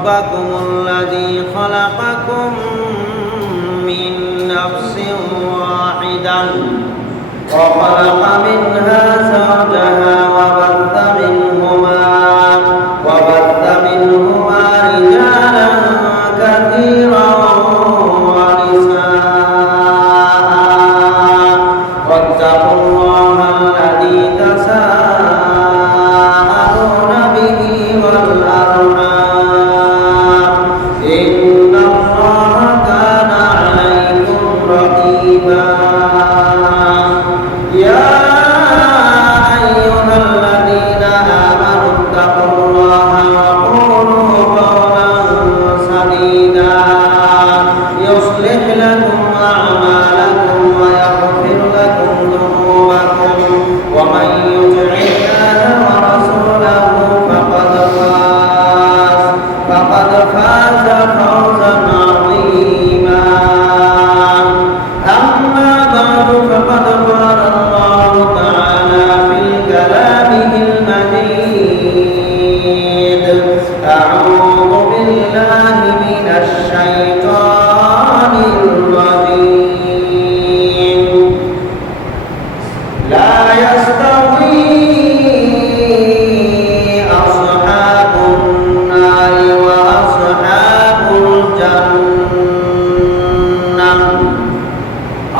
ربكم الذي خلقكم من نفس واحدة وخلق منها زوجها وبث منهما رجالا كثيرا ونساء واتقوا الله الذي تساءلون به والأرحام إن الله كان عليكم رقيبا يا أيها الذين آمنوا اتقوا الله وقولوا قولا سديدا يصلح لكم أعمالكم ويغفر لكم ذنوبكم ومن يطع الله ورسوله فقد فاز فوزا عظيما أما بعد فقد قال الله تعالى في كلامه المجيد أعوذ بالله من الشيطان الرجيم لا يستوي أصحاب النار وأصحاب الجنة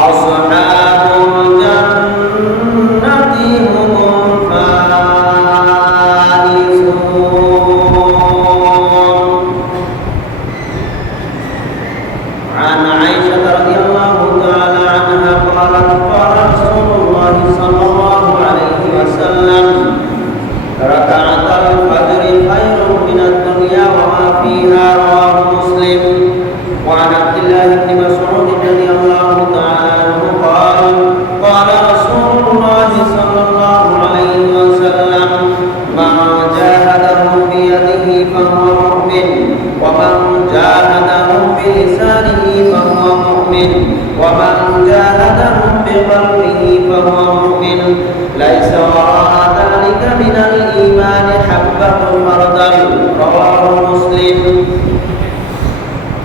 أصحاب الجنة هم الفائزون عن عائشة رضي الله تعالى عنها قالت قال رسول الله صلى الله عليه وسلم ركعة الفجر خير من الدنيا وما فيها رواه مسلم وعن عبد الله بن مسعود رضي الله تعالى عنه قال قال رسول الله صلى الله عليه وسلم من جاهده بيده فهو مؤمن ومن جاهده بلسانه فهو مؤمن ومن جاهده بقلبه فهو مؤمن ليس وراء ذلك من الإيمان حبة خردل رواه مسلم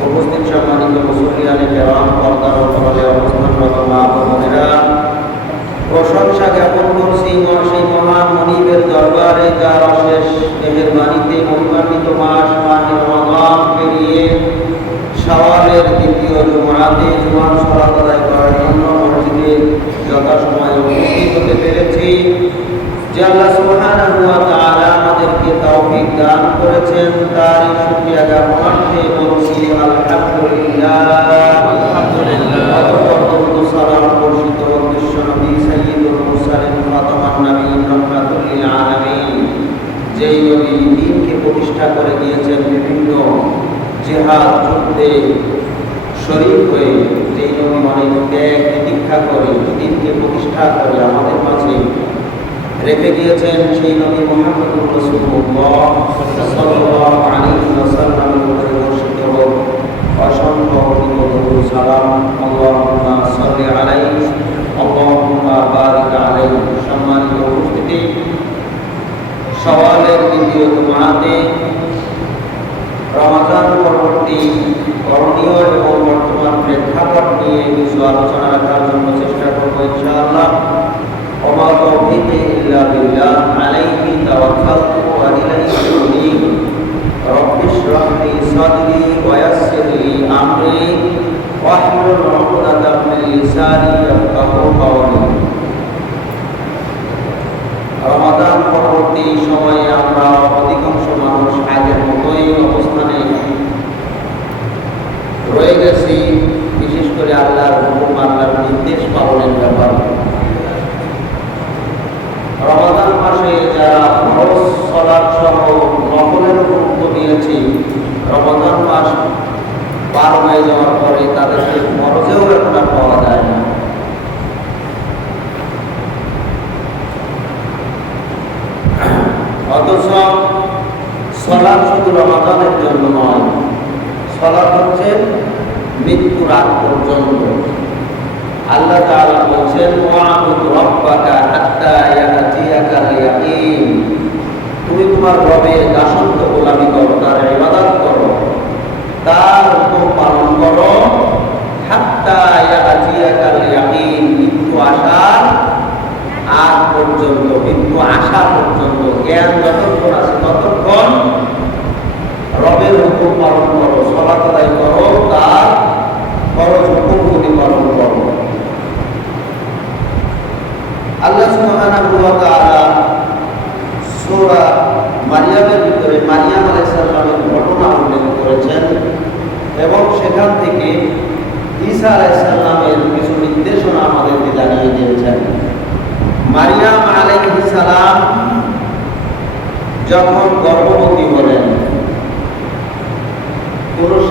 উপস্থিত সম্মানিত মুসলিয়ানে কেরাম পর্দার উপরে অবস্থানরত মা বোনেরা প্রশংসা জ্ঞাপন করছি সেই মহান মনিবের দরবারে যার অশেষ মেহেরবানিতে মহিমান্বিত মাস মাহে রমাদান পেরিয়ে শাওয়ালের দ্বিতীয় জুমআতে জুমার সালাত আদায় করার জন্য মসজিদে যথাসময়ে উপস্থিত হতে পেরেছি। যে আল্লাহ সুবহানাহু ওয়া তাআলা আমাদেরকে তৌফিক দান করেছেন তার শুকরিয়া জ্ঞাপনার্থে বলছি আলহামদুলিল্লাহ। সালাম বর্ষিত বিশ্বনবী সাইয়্যিদুল মুরসালিন ফাতামান নবীন রাহমাতুল লিল আলামিন যেই নবী দ্বীনকে প্রতিষ্ঠা করে দিয়েছেন বিভিন্ন জিহাদ যুদ্ধে শরীক হয়ে, যেই নবী অনেক ত্যাগ দীক্ষা করে দ্বীনকে প্রতিষ্ঠা করে আমাদের মাঝে রেখে গিয়েছেন, সেই নবী মুহাম্মদুর রাসূলুল্লাহ সাল্লাল্লাহু আলাইহি ওয়াসাল্লামের উপরে বর্ষিত হোক অসংখ্য দরুদ সালাম। আল্লাহুম্মা সাল্লি আলাইহি আল্লাহুম্মা বারিক আলাইহি। সম্মানিত উপস্থিতি, শাওয়ালের দ্বিতীয় জুমআতে রমাদান পরবর্তী করণীয় এবং বর্তমান প্রেক্ষাপট নিয়ে কিছু আলোচনা রাখার জন্য চেষ্টা করব ইনশাআল্লাহ। ওমা তাওফীকি ইল্লা বিল্লাহ আলাইহি তাওয়াক্কালতু ওয়া ইলাইহি উনীব। রব্বি ইশরাহ লি সাদরি ওয়া ইয়াসসির লি আমরি ওয়াহলুল উকদাতাম মিন লিসানি ইয়াফকাহু কাওলি। রমাদান পরবর্তী সময়ে আমরা অধিকাংশ মানুষ আগের মতোই অবস্থানে রয়ে গেছি, বিশেষ করে আল্লাহর হুকুম আল্লাহর নির্দেশ পালনের ব্যাপারে। রমাদান মাসে যারা ফরজ সালাত সহ নফলের গুরুত্ব নিয়েছি, রমাদান মাস পার হয়ে যাওয়ার পরে তাদেরকে ফরজেও এখন আর পাওয়া যায় না। অথচ সালাত শুধু রমাদানের জন্য নয়, সালাত হচ্ছে মৃত্যুর আগ পর্যন্ত। আল্লাহ তাআলা বলেন ওয়া'বুদ রাব্বাকা হাত্তা ইয়াতিয়াকাল ইয়াকিন। তুমি তোমার রবের দাসত্ব গোলামি করো, তার ইবাদত করো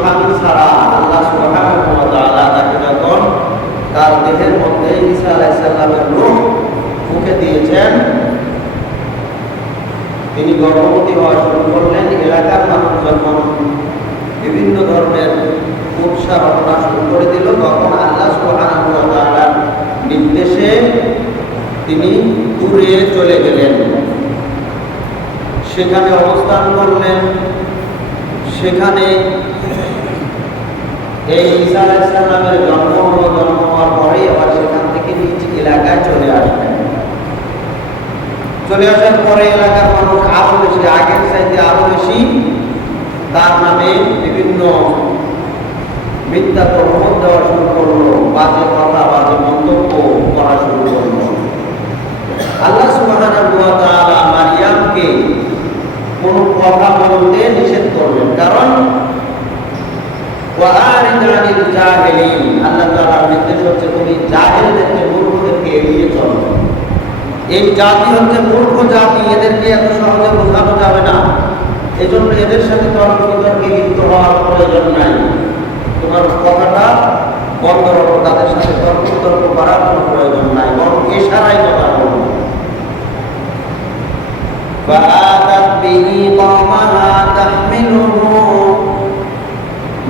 স্বামী ছাড়া আল্লাহ সুবহানাহু ওয়া তাআলা তাকে যখন তার দেহের মধ্যে ঈসা আলাইহিস সালামের রূহ মুখে দিয়েছেন, তিনি গর্ভবতী হওয়া শুরু করলেন। এলাকার মানুষ যখন বিভিন্ন ধরনের উৎসাহ রটনা শুরু করে দিল, তখন আল্লাহ সুবহানাহু ওয়া তাআলার নির্দেশে তিনি দূরে চলে গেলেন, সেখানে অবস্থান করলেন। সেখানে এই ঈসা আলাইহিস সালামের জন্ম হওয়ার পরে আবার সেখান থেকে নিজ এলাকায় চলে আসলেন। চলে আসার পরে এলাকার মানুষ আরো বেশি, আগের চাইতে আরো বেশি তার নামে বিভিন্ন মিথ্যা প্রবন্ধ দেওয়া শুরু করলো, বাজে কথা বাজে মন্তব্য করা শুরু করলো। আল্লাহ সুবহানাহু ওয়া তাআলা মারিয়ামকে কোন কথা বলতে নিষেধ করলেন, কারণ ওয়ারিদানিল জাহিলিন, আল্লাহ তাআলার নির্দেশ হচ্ছে তুমি জাহেলদেরকে, মূর্খদেরকে এড়িয়ে চলো। এই জাতি হচ্ছে মূর্খ জাতি, এদেরকে এত সহজে বোঝানো যাবে না। এজন্য এদের সাথে তর্ক বিতর্কে লিপ্ত হওয়ার প্রয়োজন নাই। তোমার কথাটা বন্ধ রাখো, তাদের সাথে তর্ক বিতর্ক করার কোনো প্রয়োজন নাই, বরং ইশারায় কথা বলো। فآتت به قومها تحمله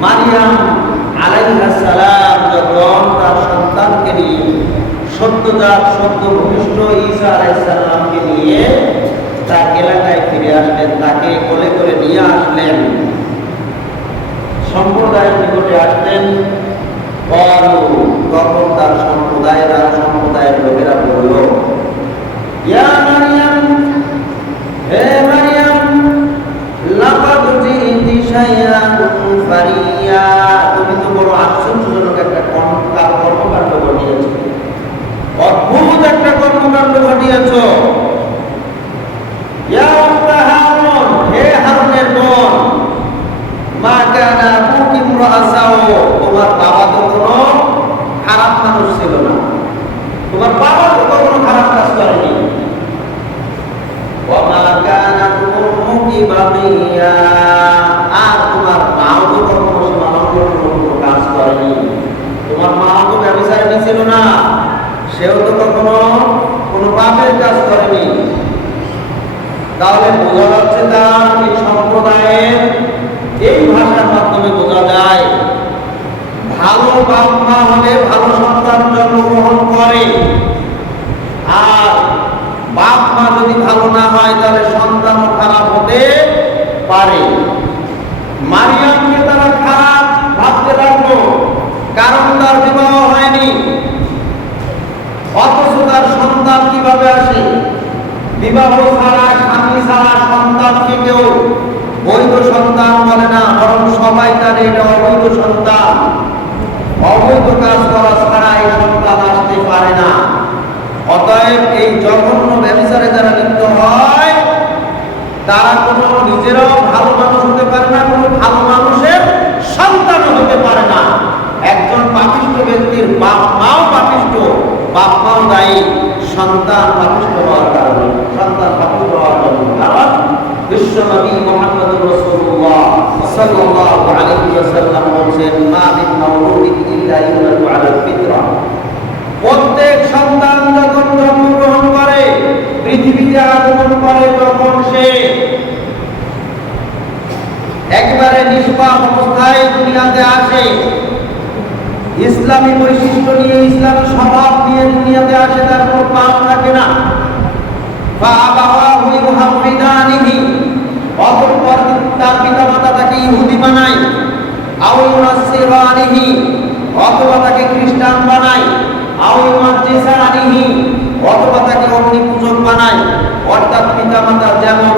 মারিয়াম আলাইহিস সালাম যখন তার সন্তানকে নিয়ে সদ্যভূমিষ্ঠ ঈসা আলাইহিস সালামকে নিয়ে তার এলাকায় ফিরে আসলেন, তাকে কোলে করে নিয়ে আসলেন, সম্প্রদায়ের নিকটে আসলেন। তখন তার সম্প্রদায়ের লোকেরা বলল, ইয়া মারিয়াম, হে মারিয়াম, লাকাদ জিতি শাইআন ফারিয়া, তুমি তো বড় আশ্চর্যজনক একটা কর্মকাণ্ড ঘটিয়েছো, অদ্ভুত একটা কর্মকাণ্ড ঘটিয়েছো। ইয়া উখতা হারুন, হে হারুনের বোন, মা কানা আবুকি ইমরাআসাও, তোমার বাবা তো কোনো খারাপ মানুষ ছিল না, তোমার বাবা তো কোনো খারাপ কাজ করেনি। ওয়া মা কানাত উম্মুকি বাগিয়া, আর তোমার মাও তো কোনো সীমালঙ্ঘন কাজ করেনি, তোমার মা তো ব্যভিচারিণী ছিল না, সেও তো কখনো কোনো পাপের কাজ করেনি। তাহলে বোঝা যাচ্ছে তার এই সম্প্রদায়ের এই ভাষার মাধ্যমে বোঝা যায় ভালো বাপ মা হলে ভালো সন্তান জন্মগ্রহণ করে, আর বাপ মা যদি ভালো না হয় তাহলে সন্তানও খারাপ হতে পারে। মারিয়ামকে তারা খারাপ ভাবতে লাগলো, কারণ তার বিবাহ হয়নি, অথচ তার সন্তান কিভাবে আসে? বিবাহ ছাড়া, স্বামী ছাড়া সন্তানকে কেউ বৈধ সন্তান বলে না, বরং সবাই জানে এটা অবৈধ সন্তান। অবৈধ কাজ করা ছাড়া এই সন্তান আসতে পারে না। অতএব এই জঘন্য ব্যভিচারে যারা লিপ্ত হয় তারা কোনো নিজেরাও ভালো মানুষ হতে পারে না, কোনো ভালো মানুষের সন্তানও হতে পারে না। একজন পাপিষ্ঠ ব্যক্তির বাপ মাও পাপিষ্ঠ, বাপ মাও দায়ী সন্তান পাপিষ্ঠ হওয়ার কারণে, সন্তান পাপিষ্ঠ হওয়ার জন্য। কারণ বিশ্বনবী মুহাম্মদুর রাসূলুল্লাহ সাল্লাল্লাহু আলাইহি ওয়াসাল্লাম বলেন, মা মিন মাওলুদিন ইল্লা ইউলাদু আলাল ফিতরা, প্রত্যেক সন্তান যখন জন্মগ্রহণ করে, পৃথিবীতে আগমন করে, তখন সে একবারে নিষ্পাপ অবস্থায় দুনিয়াতে আসে, ইসলামী বৈশিষ্ট্য নিয়ে, ইসলামী স্বভাব নিয়ে দুনিয়াতে আসে, তার কোনো পাপ থাকে না। ফাআবাওয়াহু ইউহাওয়িদানিহি, অতঃপর তার পিতামাতা তাকে ইহুদি বানায়, আও ইউনাসসিরানিহি, অথবা তাকে খ্রিস্টান বানায়, আও ইউমাজ্জিসানিহি, অথবা তাকে অগ্নি পূজক বানায়। অর্থাৎ পিতামাতা যেমন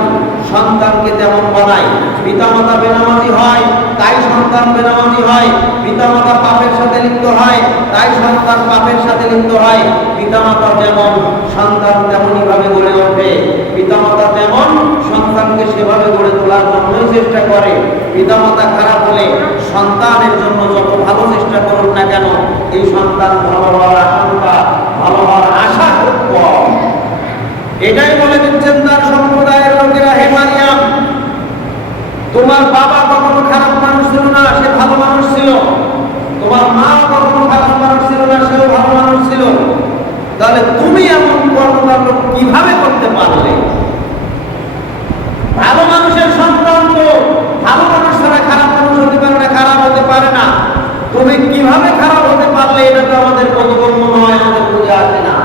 সন্তানকে তেমন বানায়। পিতামাতা বেনামাজি হয় তাই সন্তান বেনামাজি হয়, পিতামাতা পাপের সাথে লিপ্ত হয় তাই সন্তান পাপের সাথে লিপ্ত হয়। পিতামাতা যেমন সন্তান তেমনই ভাবে গড়ে ওঠে, পিতামাতা যেমন সন্তানকে সেভাবে গড়ে তোলার জন্যই চেষ্টা করে। পিতামাতা খারাপ হলে সন্তানের জন্য যত ভালো চেষ্টা করুন না কেন, এই সন্তান ভালো হওয়ার আশঙ্কা, ভালো হওয়ার আশা খুব কম। এটাই বলে দিচ্ছেন তার সম্প্রদায়ের লোকেরা, হে মারিয়াম, তোমার বাবা কখনো খারাপ মানুষ ছিল না, সে ভালো তোমার মা কখনো খারাপ মানুষ ছিল না, সেও ভালো মানুষ ছিল, তাহলে তুমি এমন কর্মকাণ্ড কিভাবে করতে পারলে? ভালো মানুষের সন্তান তো ভালো মানুষ ছাড়া খারাপ মানুষ হতে পারে না, খারাপ হতে পারে না। তুমি কিভাবে খারাপ হতে পারলে? এটা তো আমাদের বোধগম্য নয়, আমাদের বুঝে আসে না।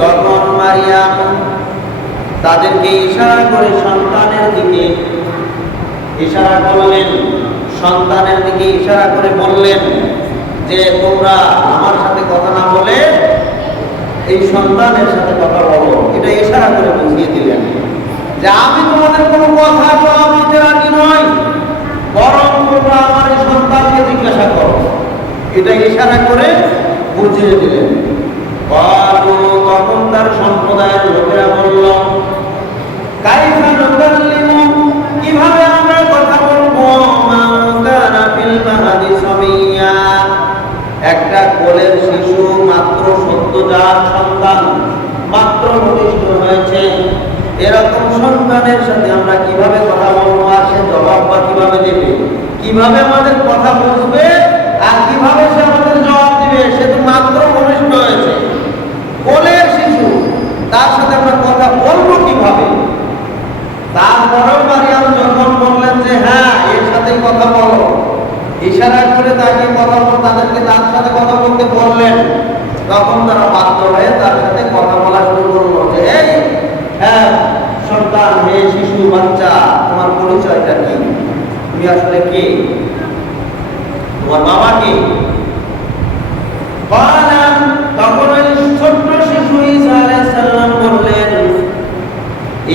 তখন মারিয়াম তাদেরকে ইশারা করে সন্তানের দিকে ইশারা করলেন, সন্তানের দিকে ইশারা করে বললেন যে তোমরা আমার সাথে কথা না বলে এই সন্তানের সাথে কথা বলো। এটা ইশারা করে বুঝিয়ে দিলেন যে আমি তোমাদের কোনো কথা জবাব দিতে রাজি নই, বরং তোমরা আমার এই সন্তানকে জিজ্ঞাসা করো। এটা ইশারা করে বুঝিয়ে দিলেন। তখন তার সম্প্রদায়ের লোকেরা বলল, কাইফা নুকাল্লিমু, কিভাবে আমরা কথা বলবো, মান কানা ফিল মাহদি সাবিয়্যা, একটা কোলের শিশু, মাত্র সদ্যজাত সন্তান, মাত্র ভূমিষ্ঠ হয়েছে, এরকম সন্তানের সাথে আমরা কিভাবে কথা বলবো? আর সে জবাব বা কিভাবে দেবে? কিভাবে আমাদের কথা বুঝবে আর কিভাবে সে আমাদের জবাব দিবে? সে তো মাত্র ভূমিষ্ঠ হয়েছে, কোলের শিশু, তার সাথে আমরা কথা বলবো কিভাবে? তারপরেও মারিয়াম যখন বললেন যে হ্যাঁ এর সাথেই কথা বলো, ইশারা করে তাকে কথা বল, তাদেরকে তার সাথে কথা বলতে বললেন, তখন তারা বাধ্য হয়ে তার সাথে কথা বলা শুরু করলো যে এই হ্যাঁ সন্তান, হে শিশু বাচ্চা, তোমার পরিচয়টা কি? তুমি আসলে কে? তোমার বাবা কে? তখন ওই ছোট্ট শিশু ঈসা আলাইহিস সালাম বললেন,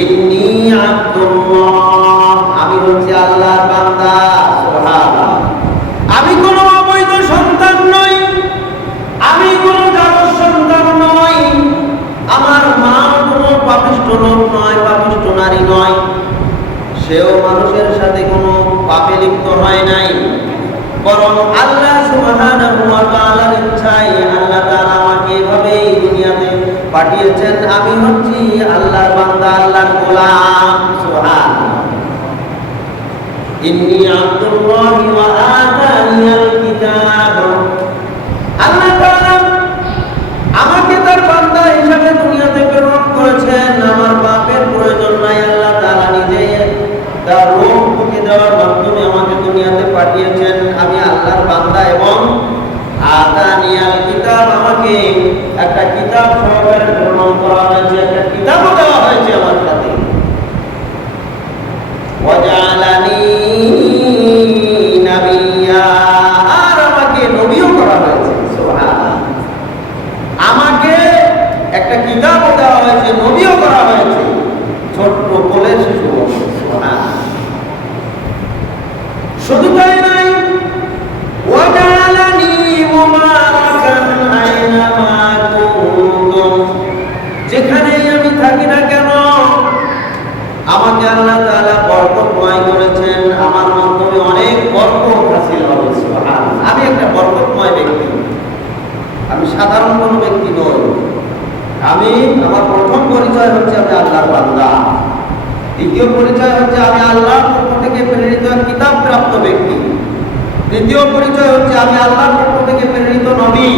ইন্নী আব্দুল্লাহ, আমি হচ্ছি আল্লাহর বান্দা। সুবহানাল্লাহ, আমি কোনো অবৈধ সন্তান নই, আমি কোনো জারজ সন্তান নই, আমার মা কোনো পাপিষ্ঠ লোক নয়, পাপিষ্ঠ নারী নয়, সেও মানুষের সাথে কোনো পাপে লিপ্ত হয় নাই, বরং আল্লাহ সুবহানাহু ওয়া তাআলার ইচ্ছায় আল্লাহ তাআলা আমাকে এভাবে এই দুনিয়াতে পাঠিয়েছেন। আমি হচ্ছি আল্লাহর বান্দা, আল্লাহর গোলাম। সুবহানাল্লাহ, ইন্নী আব্দুল্লাহি ওয়া আতানিয়াল কিতাব, আল্লাহ তাআলা আমাকে তার বান্দা হিসেবে দুনিয়াতে প্রেরণ করেছেন। আমার পাপের প্রয়োজন নাই, আল্লাহ তাআলা নিজেই তার রূহ ফুঁকে দেওয়ার মাধ্যমে আমাকে দুনিয়াতে পাঠিয়েছেন। আমি আল্লাহর বান্দা এবং আতানিয়াল কিতাব, আমাকে একটা কিতাব সহকারে প্রেরণ করা হয়েছে, একটা কিতাবও দেওয়া হয়েছে আমার সাথে। ওয়াজআলানি নাবিয়্যা, আর আমাকে নবীও করা হয়েছে। সুবহানাল্লাহ, আমাকে একটা কিতাবও দেওয়া হয়েছে, নবীও করা হয়েছে। ছোট্ট কোলের শিশু। সুবহানাল্লাহ, শুধু তাই নয়, ওয়াজআলানি মুবারাকান আইনামা কুনতুম, যেখানেই আমি থাকি না কেন আমাকে আল্লাহ তাআলা বরকতময় করেছেন, আমার মাধ্যমে অনেক বরকত হাসিল হবে। সুবহানাল্লাহ, আমি একটা বরকতময় ব্যক্তি, আমি সাধারণ কোনো ব্যক্তি নই। আমার প্রথম পরিচয় হচ্ছে আমি আল্লাহর বান্দা, দ্বিতীয় পরিচয় হচ্ছে আমি আল্লাহর পক্ষ থেকে প্রেরিত কিতাব প্রাপ্ত ব্যক্তি, তৃতীয় পরিচয় হচ্ছে আমি আল্লাহর পক্ষ থেকে প্রেরিত নবী,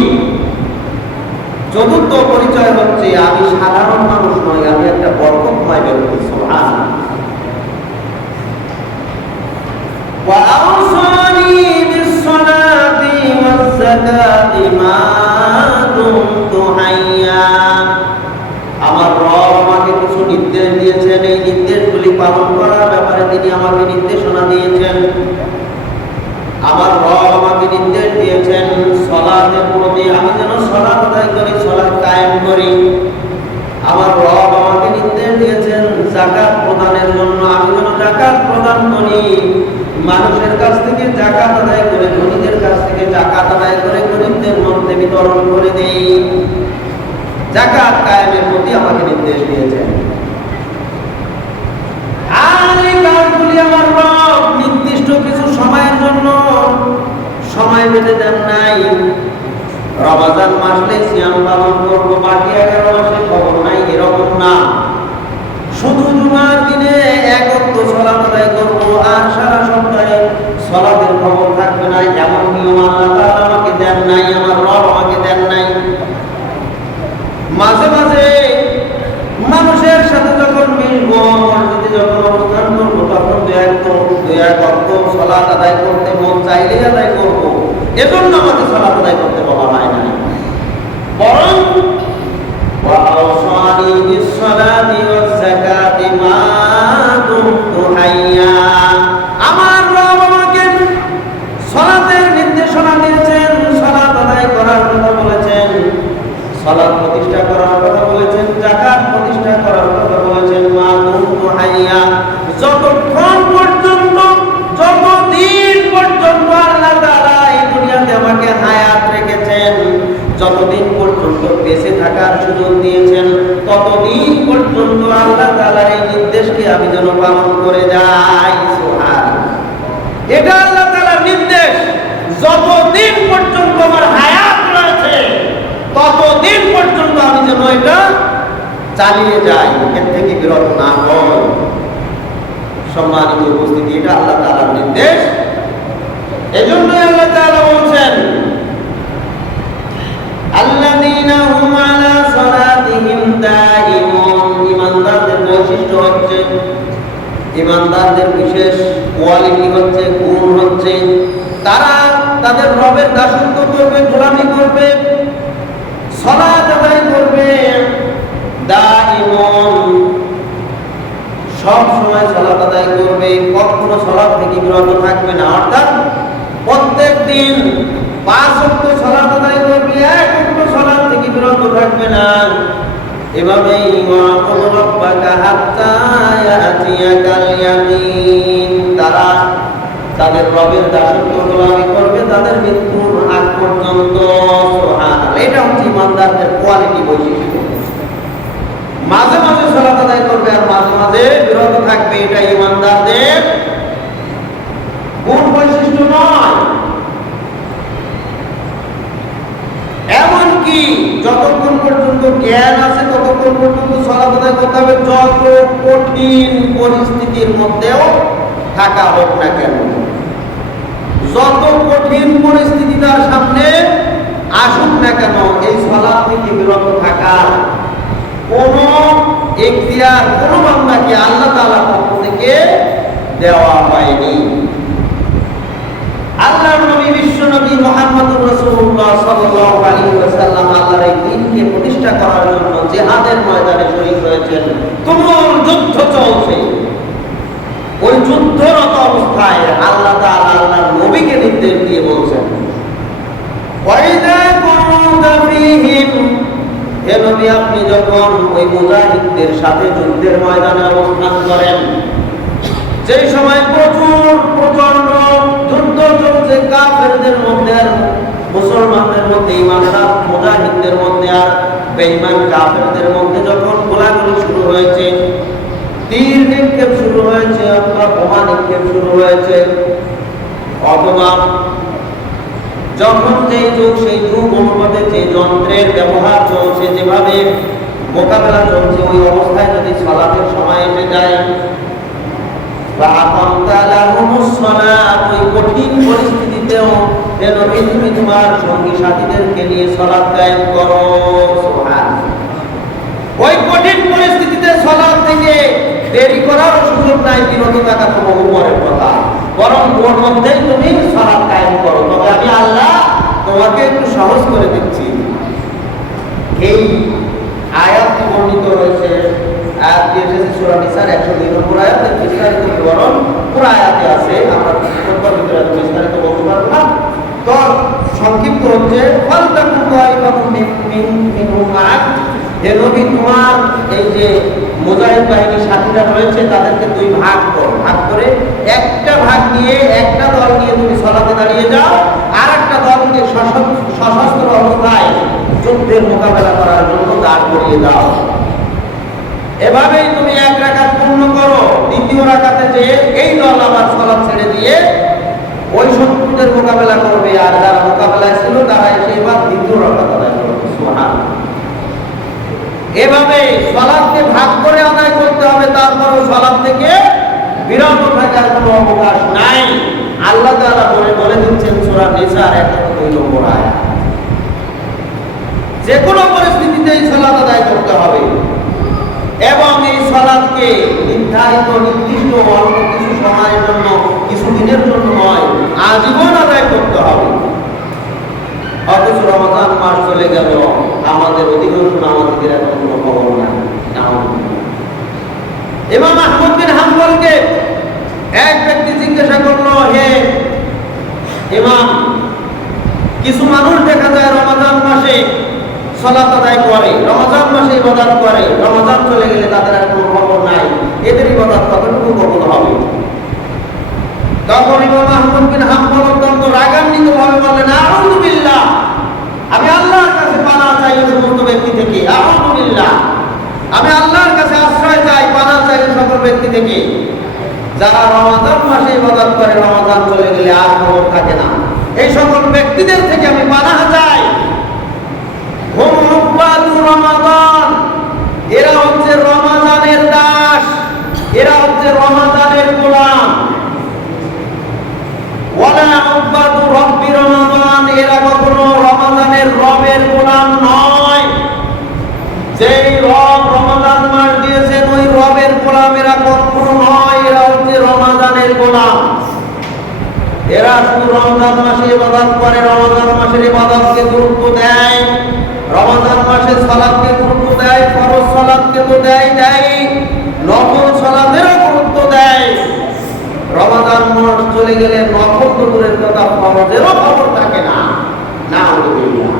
চতুর্থ পরিচয় হচ্ছে আমি সাধারণ মানুষ নই, আমি একটা বরকতময় ব্যক্তি। সুবহানাল্লাহ, ওয়া আওসানি বিস-সালাতি ওয়াজ-যাকাতি মা দুমতু হাইয়্যা, আমার রব আমাকে কিছু নির্দেশ দিয়েছেন, এই নির্দেশগুলি পালন করার ব্যাপারে তিনি আমাকে নির্দেশনা দিয়েছেন। আমার রব আমাকে নির্দেশ দিয়েছেন সালাতের প্রতি, আমি যেন সালাত আদায় করি, সালাত কায়েম করি। আমার রব আমাকে নির্দেশ দিয়েছেন যাকাত প্রদানের জন্য, আমি যেন যাকাত প্রদান করি, মানুষের কাছ থেকে যাকাত আদায় করে, ধনীদের কাছ থেকে যাকাত আদায় করে গরিবদের মধ্যে বিতরণ করে দেই। যাকাত কায়েমের প্রতি আমাকে নির্দেশ দিয়েছেন। আর এই কাজগুলি আমার রব নির্দিষ্ট কিছু সময়ের জন্য সময় বেঁধে দেন নাই। রমজান মাসলে সিয়াম পালন করবো, বাকি 11 মাসে খবর নাই, এরকম না। শুধু জুমার দিনে একত্র সালাত আদায় করবো আর সারা সপ্তাহে সালাতের খবর থাকবে না, এমন নিয়ম আল্লাহ তাআলা আমাকে দেন নাই, আমার রব আমাকে দেন নাই। মাঝে মাঝে মানুষের সাথে যখন মিলবো, মসজিদে যখন অবস্থান করবো, তখন দুই এক ওয়াক্ত সালাত আদায় করতে মন চাইলে আদায় করবো, এজন্য আমাকে সালাত আদায় করতে বলা হয় না। বরং وأوصاني بالصلاة والزكاة ما دمت حيا, আমার রব আমাকে সালাতের নির্দেশনা দিয়েছেন, সালাত আদায় করার কথা বলেছেন, সালাত প্রতিষ্ঠা করার কথা বলেছেন, যাকাত প্রতিষ্ঠা করার কথা বলেছেন। মা দুমতু হাইয়া, যতক্ষণ পর্যন্ত, যতদিন পর্যন্ত আল্লাহ তাআলা এই দুনিয়াতে আমাকে হায়াত রেখেছেন, যতদিন পর্যন্ত বেঁচে থাকার সুযোগ দিয়েছেন, ততদিন পর্যন্ত আল্লাহ তাআলার এই নির্দেশকে আমি যেন পালন করে যাই। সুবহানাল্লাহ, এটা আল্লাহ তাআলার নির্দেশ। যতদিন পর্যন্ত আমার হায়াত রয়েছে, ততদিন পর্যন্ত আমি যেন এটা চালিয়ে যাই, এর থেকে বিরত না হই। সম্মানিত উপস্থিতি, এটা আল্লাহ তাআলার নির্দেশ। এজন্যই আল্লাহ তাআলা বলছেন, আল্লাযীনা হুম আলা সালাতিহিম দাঈমুন, ঈমানদারদের বৈশিষ্ট্য হচ্ছে, ঈমানদারদের বিশেষ কোয়ালিটি হচ্ছে, গুণ হচ্ছে, তারা তাদের রবের দাসত্ব করবে, গোলামি করবে, সালাত আদায় করবে। দাঈমুন, সব সময় সালাত আদায় করবে, কখনো সালাত থেকে বিরত থাকবে না। অর্থাৎ প্রত্যেক দিন 5 ওয়াক্ত সালাত আদায় করবে, এক ওয়াক্ত সালাত থেকে বিরত থাকবে না। এভাবেই ওয়া'বুদ রাব্বাকা হাত্তা ইয়াতিয়াকাল ইয়াকিন, তারা তাদের রবের দাসত্ব গোলামি করবে তাদের মৃত্যুর আগ পর্যন্ত। সুবহানাল্লাহ, এটা হচ্ছে ঈমানদারদের কোয়ালিটি, বৈশিষ্ট্য। মাঝে মাঝে সালাত আদায় করবে আর মাঝে মাঝে বিরত থাকবে, এটা ঈমানদারদের গুণ বৈশিষ্ট্য নয়। এমনকি যতক্ষণ পর্যন্ত জ্ঞান আছে ততক্ষণ পর্যন্ত সালাত আদায় করতে হবে, যত কঠিন পরিস্থিতির মধ্যেও থাকা হোক না কেন, যত কঠিন পরিস্থিতি তার সামনে আসুক না কেন, এই সালাত থেকে বিরত থাকার কোন এখতিয়ার কোন বান্দাকে আল্লাহ তাআলার পক্ষ থেকে দেওয়া হয়নি। আল্লাহর নবী বিশ্ব নবী মুহাম্মদুর রাসূলুল্লাহ সাল্লাল্লাহু আলাইহি ওয়াসাল্লাম আল্লাহর এই দ্বীনকে প্রতিষ্ঠা করার জন্য জিহাদের ময়দানে শরীক হয়েছেন। তুমুল যুদ্ধ চলছে, ওই যুদ্ধরত অবস্থায় আল্লাহ তাআলা আল্লাহর নবীকে নির্দেশ দিয়ে বলছেন, ওয়াইদা কুনতা ফীহিম, হে নবী আপনি যখন ওই মুজাহিদদের সাথে যুদ্ধের ময়দানে অবস্থান করেন, যেই সময় প্রচুর প্রচন্ড যুদ্ধ চলছে কাফেরদের মধ্যে আর মুসলমানদের মধ্যে, ঈমানদার মুজাহিদদের মধ্যে আর বেঈমান কাফেরদের মধ্যে যখন গোলাগুলি শুরু হয়েছে, তীর নিক্ষেপ শুরু হয়েছে, অথবা বোমা নিক্ষেপ শুরু হয়েছে, অথবা যখন যেই যুগ সেই যুগ অনুপাতে যে যন্ত্রের ব্যবহার চলছে, যেভাবে মোকাবেলা চলছে, ওই অবস্থায় যদি সালাতের সময় এসে যায়, ওই কঠিন পরিস্থিতিতেও যেন তুমি তোমার সঙ্গী সাথীদেরকে নিয়ে সালাত কায়েম করো। ওই কঠিন পরিস্থিতিতে সালাত থেকে দেরি করার সুযোগ নাই, বিরত থাকা তো বহু পরের কথা, বরং ওর মধ্যেই তুমি সালাত কায়েম করো। তবে আমি আল্লাহ তোমাকে একটু সহজ করে দিচ্ছি। এই আয়াত বর্ণিত হয়েছে, আয়াত এসেছে সূরা নিসার 102 নম্বর আয়াত, এর বিস্তারিত বিবরণ পুরো আয়াতে আছে, আমরা বিস্তারিত বলতে পারবো না। তো সংক্ষিপ্ত হচ্ছে, ফালতাকুম তাইফাতুম মিনহুম মা'আক, হে নবী তোমার এই যে মুজাহিদ বাহিনীর সাথীরা রয়েছে তাদেরকে দুই ভাগ করো, ভাগ করে একটা ভাগ নিয়ে একটা দল নিয়ে তুমি সালাতে দাঁড়িয়ে যাও, আর একটা দলকে সশস্ত্র অবস্থায় যুদ্ধের মোকাবেলা করার জন্য দাঁড় করিয়ে দাও। এভাবেই তুমি এক রাকাত পূর্ণ করো, দ্বিতীয় রাকাতে যে এই দল আবার সালাত ছেড়ে দিয়ে ওই শত্রুদের মোকাবেলা করবে, আর যারা মোকাবেলায় ছিল তারা এসে এবার দ্বিতীয় রাকাত আদায় করবে। সুবহানাল্লাহ, এভাবে সালাতকে ভাগ করে আদায় করতে হবে, তারপরে সালাত থেকে নিসার 102 নম্বর আয়াত। যে কোনো পরিস্থিতিতে এই সালাত আদায় করতে হবে এবং এই সালাতকে নির্ধারিত নির্দিষ্ট অল্প কিছু সময়ের জন্য, কিছু দিনের জন্য নয়, আজীবন আদায় করতে হবে। অথচ রমজান মাস চলে গেল, আমাদের অধিকাংশ নামাজীদের এখন কোনো খবর নাই। ইমাম আহমদ বিন হাম্বলকে এক ব্যক্তি জিজ্ঞাসা করলো, হে ইমাম, কিছু মানুষ দেখা যায় রমজান মাসে সালাত আদায় করে, রমজান মাসে ইবাদত করে, রমজান চলে গেলে তাদের আর কোনো খবর নাই, এদের ইবাদত কতটুকু কবুল হবে? তখন ইমাম আহমদ বিন হাম্বল অত্যন্ত রাগান্বিতভাবে বললেন, আউযু বিল্লাহ, আমি আল্লাহর কাছে পানাহ চাই ওই সমস্ত ব্যক্তি থেকে। আউযু বিল্লাহ, আমি আল্লাহর কাছে আশ্রয় চাই, পানাহ চাই ওই সকল ব্যক্তি থেকে যারা রমজান মাসে ইবাদত করে, রমজান চলে গেলে আর খবর থাকে না। এই সকল ব্যক্তিদের থেকে আমি পানাহ চাই। হুম উব্বাদু রমাদান, এরা হচ্ছে রমজানের দাস, এরা হচ্ছে রমজানের গোলাম। ওয়ালা উব্বাদু রব্বি রমাদান, এরা কখনো রমজানের রবের গোলাম নয়। যেই রব রমজান মাস দিয়েছেন ওই রবের গোলাম এরা কখনো নয়, এরা হচ্ছে রমজানের গোলাম। এরা শুধু রমজান মাসে ইবাদত করে, রমজান মাসের ইবাদতকে গুরুত্ব দেয়, রমজান মাসে সালাতকে গুরুত্ব দেয়, ফরজ সালাতকে তো দেয়, নফল সালাতেরও গুরুত্ব দেয়। রমজান মাস চলে গেলে নফল তো দূরের কথা, ফরজেরও খবর থাকে না। নাউযুবিল্লাহ,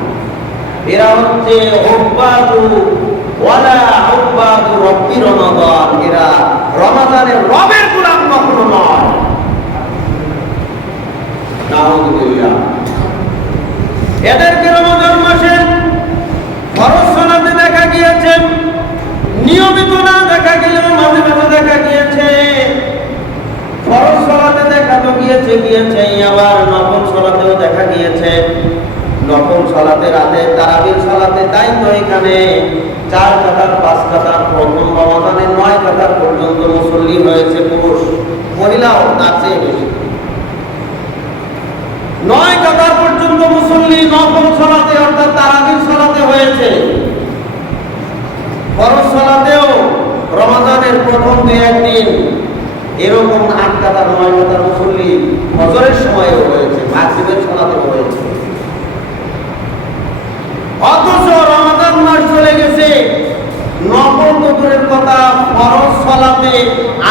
এরা হচ্ছে উব্বাদু ওয়ালা উব্বাদু রব্বি রমাদান, এরা রমজানের রবের গোলাম কখনো নয়। নাউযুবিল্লাহ, এদেরকে রমজান মাসে ফরজ সালাতে দেখা গিয়েছে, নিয়মিত না দেখা গেলেও মাঝে মাঝে দেখা গিয়েছে। ফরজ সালাতে দেখা তো গিয়েছে, আবার নফল সালাতেও দেখা গিয়েছে। নফল সালাতে রাতে তারাবির সালাতে তাই তো এখানে 4 কাতার 5 কাতার, প্রথম রমজানে 9 কাতার পর্যন্ত মুসল্লি হয়েছে পুরুষ, মহিলাও তার চেয়ে বেশি। 9 কাতার পর্যন্ত মুসল্লি নফল সালাতে অর্থাৎ তারাবির সালাতে হয়েছে। ফরজ সালাতেও রমজানের প্রথম 2-1 দিন এরকম 8 কাতার 9 কাতার মুসল্লি ফজরের সময়েও হয়েছে, মাগরিবের সালাতেও হয়েছে। অথচ রমজান মাস চলে গেছে, নফল তো দূরের কথা, ফরজ সালাতে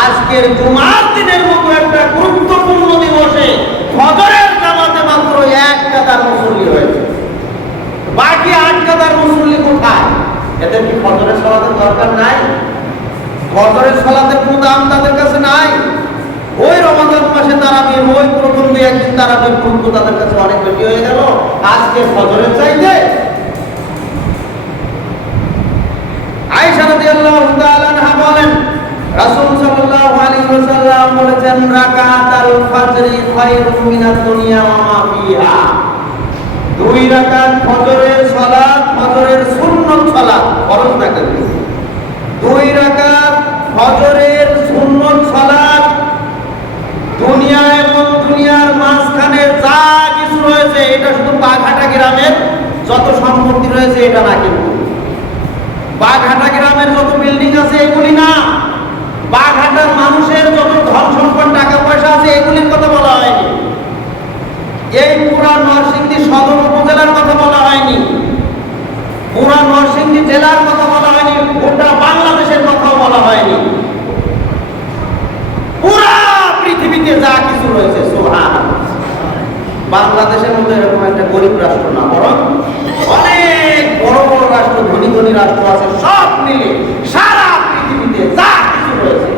আজকের জুমার দিনের মতো একটা গুরুত্বপূর্ণ দিবসে ফজরের জামাতে মাত্র 1 কাতার মুসল্লি হয়েছে। বাকি 8 কাতার মুসল্লি কোথায়? এদের কি ফজরের সালাতের দরকার নাই? ফজরের সালাতের কোনো দাম তাদের কাছে নাই? ওই রমজান মাসে তারাবি, ওই প্রথম 2-1 দিন তারাবির গুরুত্ব তাদের কাছে অনেক বেশি হয়ে গেল আজকে ফজরের চাইতে। আয়েশা রাদিয়াল্লাহু তাআলা আনহা বলেন, রাসূল সাল্লাল্লাহু আলাইহি ওয়াসাল্লাম বলেছেন, রাকাতাল ফজরি খায়রুম মিনাদ দুনিয়া ওয়া মা ফিহা। 2 রাকাত ফজরের সালাত, ফজরের সুন্নত সালাত, ফরজ না কিন্তু 2 রাকাত ফজরের সুন্নত সালাত দুনিয়া এবং দুনিয়ার মাঝখানে যা কিছু রয়েছে, এটা শুধু বাঘাটা গ্রামের যত সম্পত্তি রয়েছে এটা না, কিন্তু বাঘাটা গ্রামের যত বিল্ডিং আছে এগুলি না, বাঘাটার মানুষের যত ধন সম্পদ টাকা পয়সা আছে এগুলির কথা বলা হয়নি। এই পুরা নরসিংদী সদর উপজেলার কথা বলা হয়নি, পুরা নরসিংদী জেলার কথা বলা হয়নি, গোটা বাংলাদেশের কথাও বলা হয়নি। পুরা পৃথিবীতে যা কিছু রয়েছে, সুবহানাল্লাহ, বাংলাদেশের মতো এরকম একটা গরিব রাষ্ট্র না, বরং অনেক বড় বড় রাষ্ট্র, ধনী ধনী রাষ্ট্র আছে, সব মিলে সারা পৃথিবীতে যা কিছু রয়েছে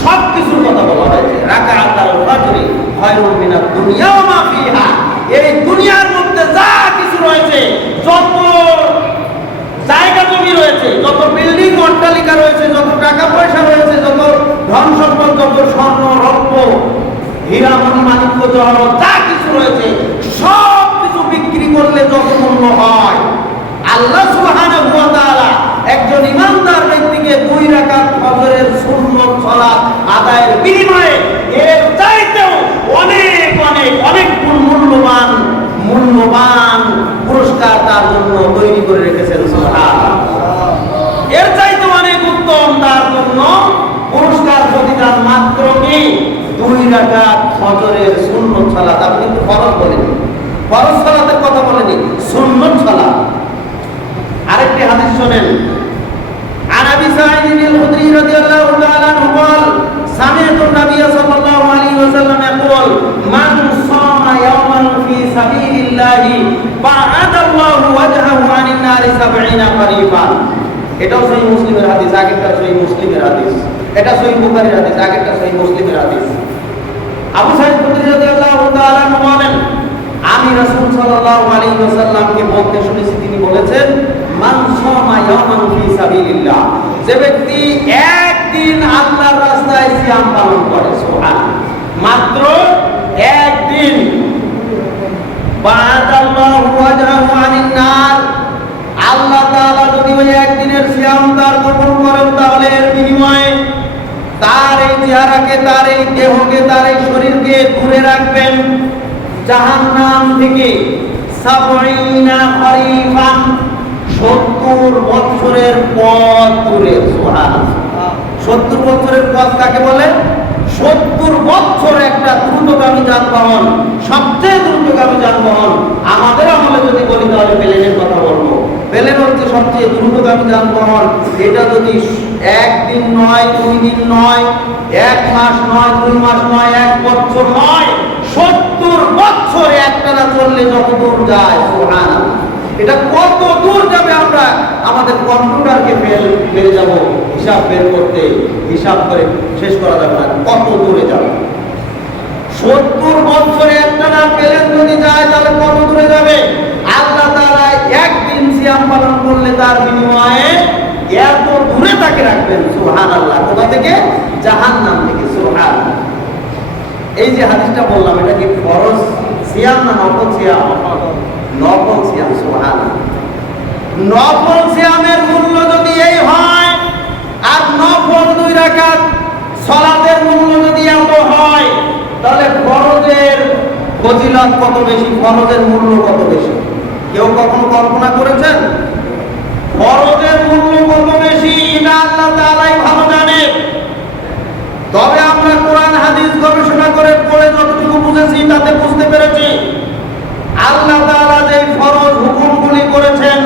সব কিছুর কথা বলা হয়েছে। রাকাতাল ফজরি খায়রুম মিনাদ দুনিয়া ওয়া মা ফিহা, এই দুনিয়ার মধ্যে যা কিছু রয়েছে, যত জায়গা জমি রয়েছে, যত বিল্ডিং অট্টালিকা রয়েছে, যত টাকা পয়সা রয়েছে, যত ধন সম্পদ, যত স্বর্ণ রৌপ্য হীরা মণি মাণিক্য জহরত যা কিছু রয়েছে সব কিছু বিক্রি করলে যত মূল্য হয়, আল্লাহ সুবহানাহু ওয়া তাআলা একজন ইমানদার ব্যক্তিকে 2 রাকাত ফজরের সুন্নত সালাত আদায়ের বিনিময়ে এর চাইতেও অনেক অনেক অনেক মূল্যবান 2 রাকাত ফজরের সুন্নত সালাত। আপনি কিন্তু ফরজ বলেনি, ফরজ সালাতের কথা বলেনি, সুন্নত সালাত। আরেকটি হাদিস শুনেন, عن ابي سعيد الخدري رضي الله تعالى عنه قال سمعت النبي صلى الله عليه وسلم يقول من صام يوما في سبيل الله بعد الله وجهه عن النار 70 خريفا। এটাও সহিহ মুসলিমের হাদিস, আগেরটা সহিহ মুসলিমের হাদিস, এটা সহিহ বুখারীর হাদিস, আগেরটা সহিহ মুসলিমের হাদিস। আবু সাঈদ খুদরী রাদিয়াল্লাহু তাআলা বলেন, আমি রাসূল সাল্লাল্লাহু আলাইহি ওয়াসাল্লামকে বলতে শুনেছি, তিনি বলেছেন মান সামা ইয়াওমান ফি সাবিলিল্লাহ, যে ব্যক্তি একদিন আল্লাহর রাস্তায় সিয়াম পালন করে, সুবহানাল্লাহ, মাত্র একদিন, বা'দাল্লাহু ওয়াজহাহু আনিন নার, আল্লাহ তাআলা যদি ওই একদিনের সিয়াম তার কবুল করেন, তাহলে এর বিনিময়ে তার এই চেহারাকে, তার এই দেহকে, তার এই শরীরকে দূরে রাখবেন জাহান্নাম থেকে 70 খরিফান, 70 বছরের পথ দূরে। সুবহানাল্লাহ, 70 বছরের পথ কাকে বলে? 70 বছর একটা দ্রুতগামী যানবাহন, সবচেয়ে দ্রুতগামী যানবাহন। আমাদের আমলে যদি বলি তাহলে প্লেনের কথা বলবো। প্লেন হচ্ছে সবচেয়ে দ্রুতগামী যানবাহন। এটা যদি একদিন নয়, 2 দিন নয়, 1 মাস নয়, 2 মাস নয়, 1 বছর নয়, 70 বছর একটানা চললে যত দূর যায়, সুবহানাল্লাহ, এটা কত দূর যাবে আমরা আমাদের কম্পিউটারকে ফেলে যাব হিসাব বের করতে, হিসাব করে শেষ করা যাবে না কত দূরে যাবে। 70 বছরে একটানা প্লেন যদি যায় তাহলে কত দূরে যাবে? আল্লাহ তাআলা একদিন সিয়াম পালন করলে তার বিনিময়ে এত দূরে তাকে রাখবেন, সুবহানাল্লাহ। কোথা থেকে? জাহান্নাম থেকে, সুবহানাল্লাহ। এই যে হাদিসটা বললাম, এটা কি ফরজ সিয়াম না নফল সিয়াম? নফল সিয়াম, সুবহানাল্লাহ। নফল সিয়ামের মূল্য যদি এই হয়, আর নফল 2 রাকাত সালাতের মূল্য যদি এত হয়, তাহলে ফরজের ফজিলত কত বেশি, ফরজের মূল্য কত বেশি? কেউ কখনো কল্পনা করেছেন? ফরজের মূল্য কত বেশি এটা আল্লাহ তাআলাই ভালো জানে। তবে আমরা কোরআন হাদিস গবেষণা করে পড়ে যতটুকু বুঝেছি তাতে বুঝতে পেরেছি, আল্লাহ তাআলা যে ফরজ হুকুমগুলি করেছেন,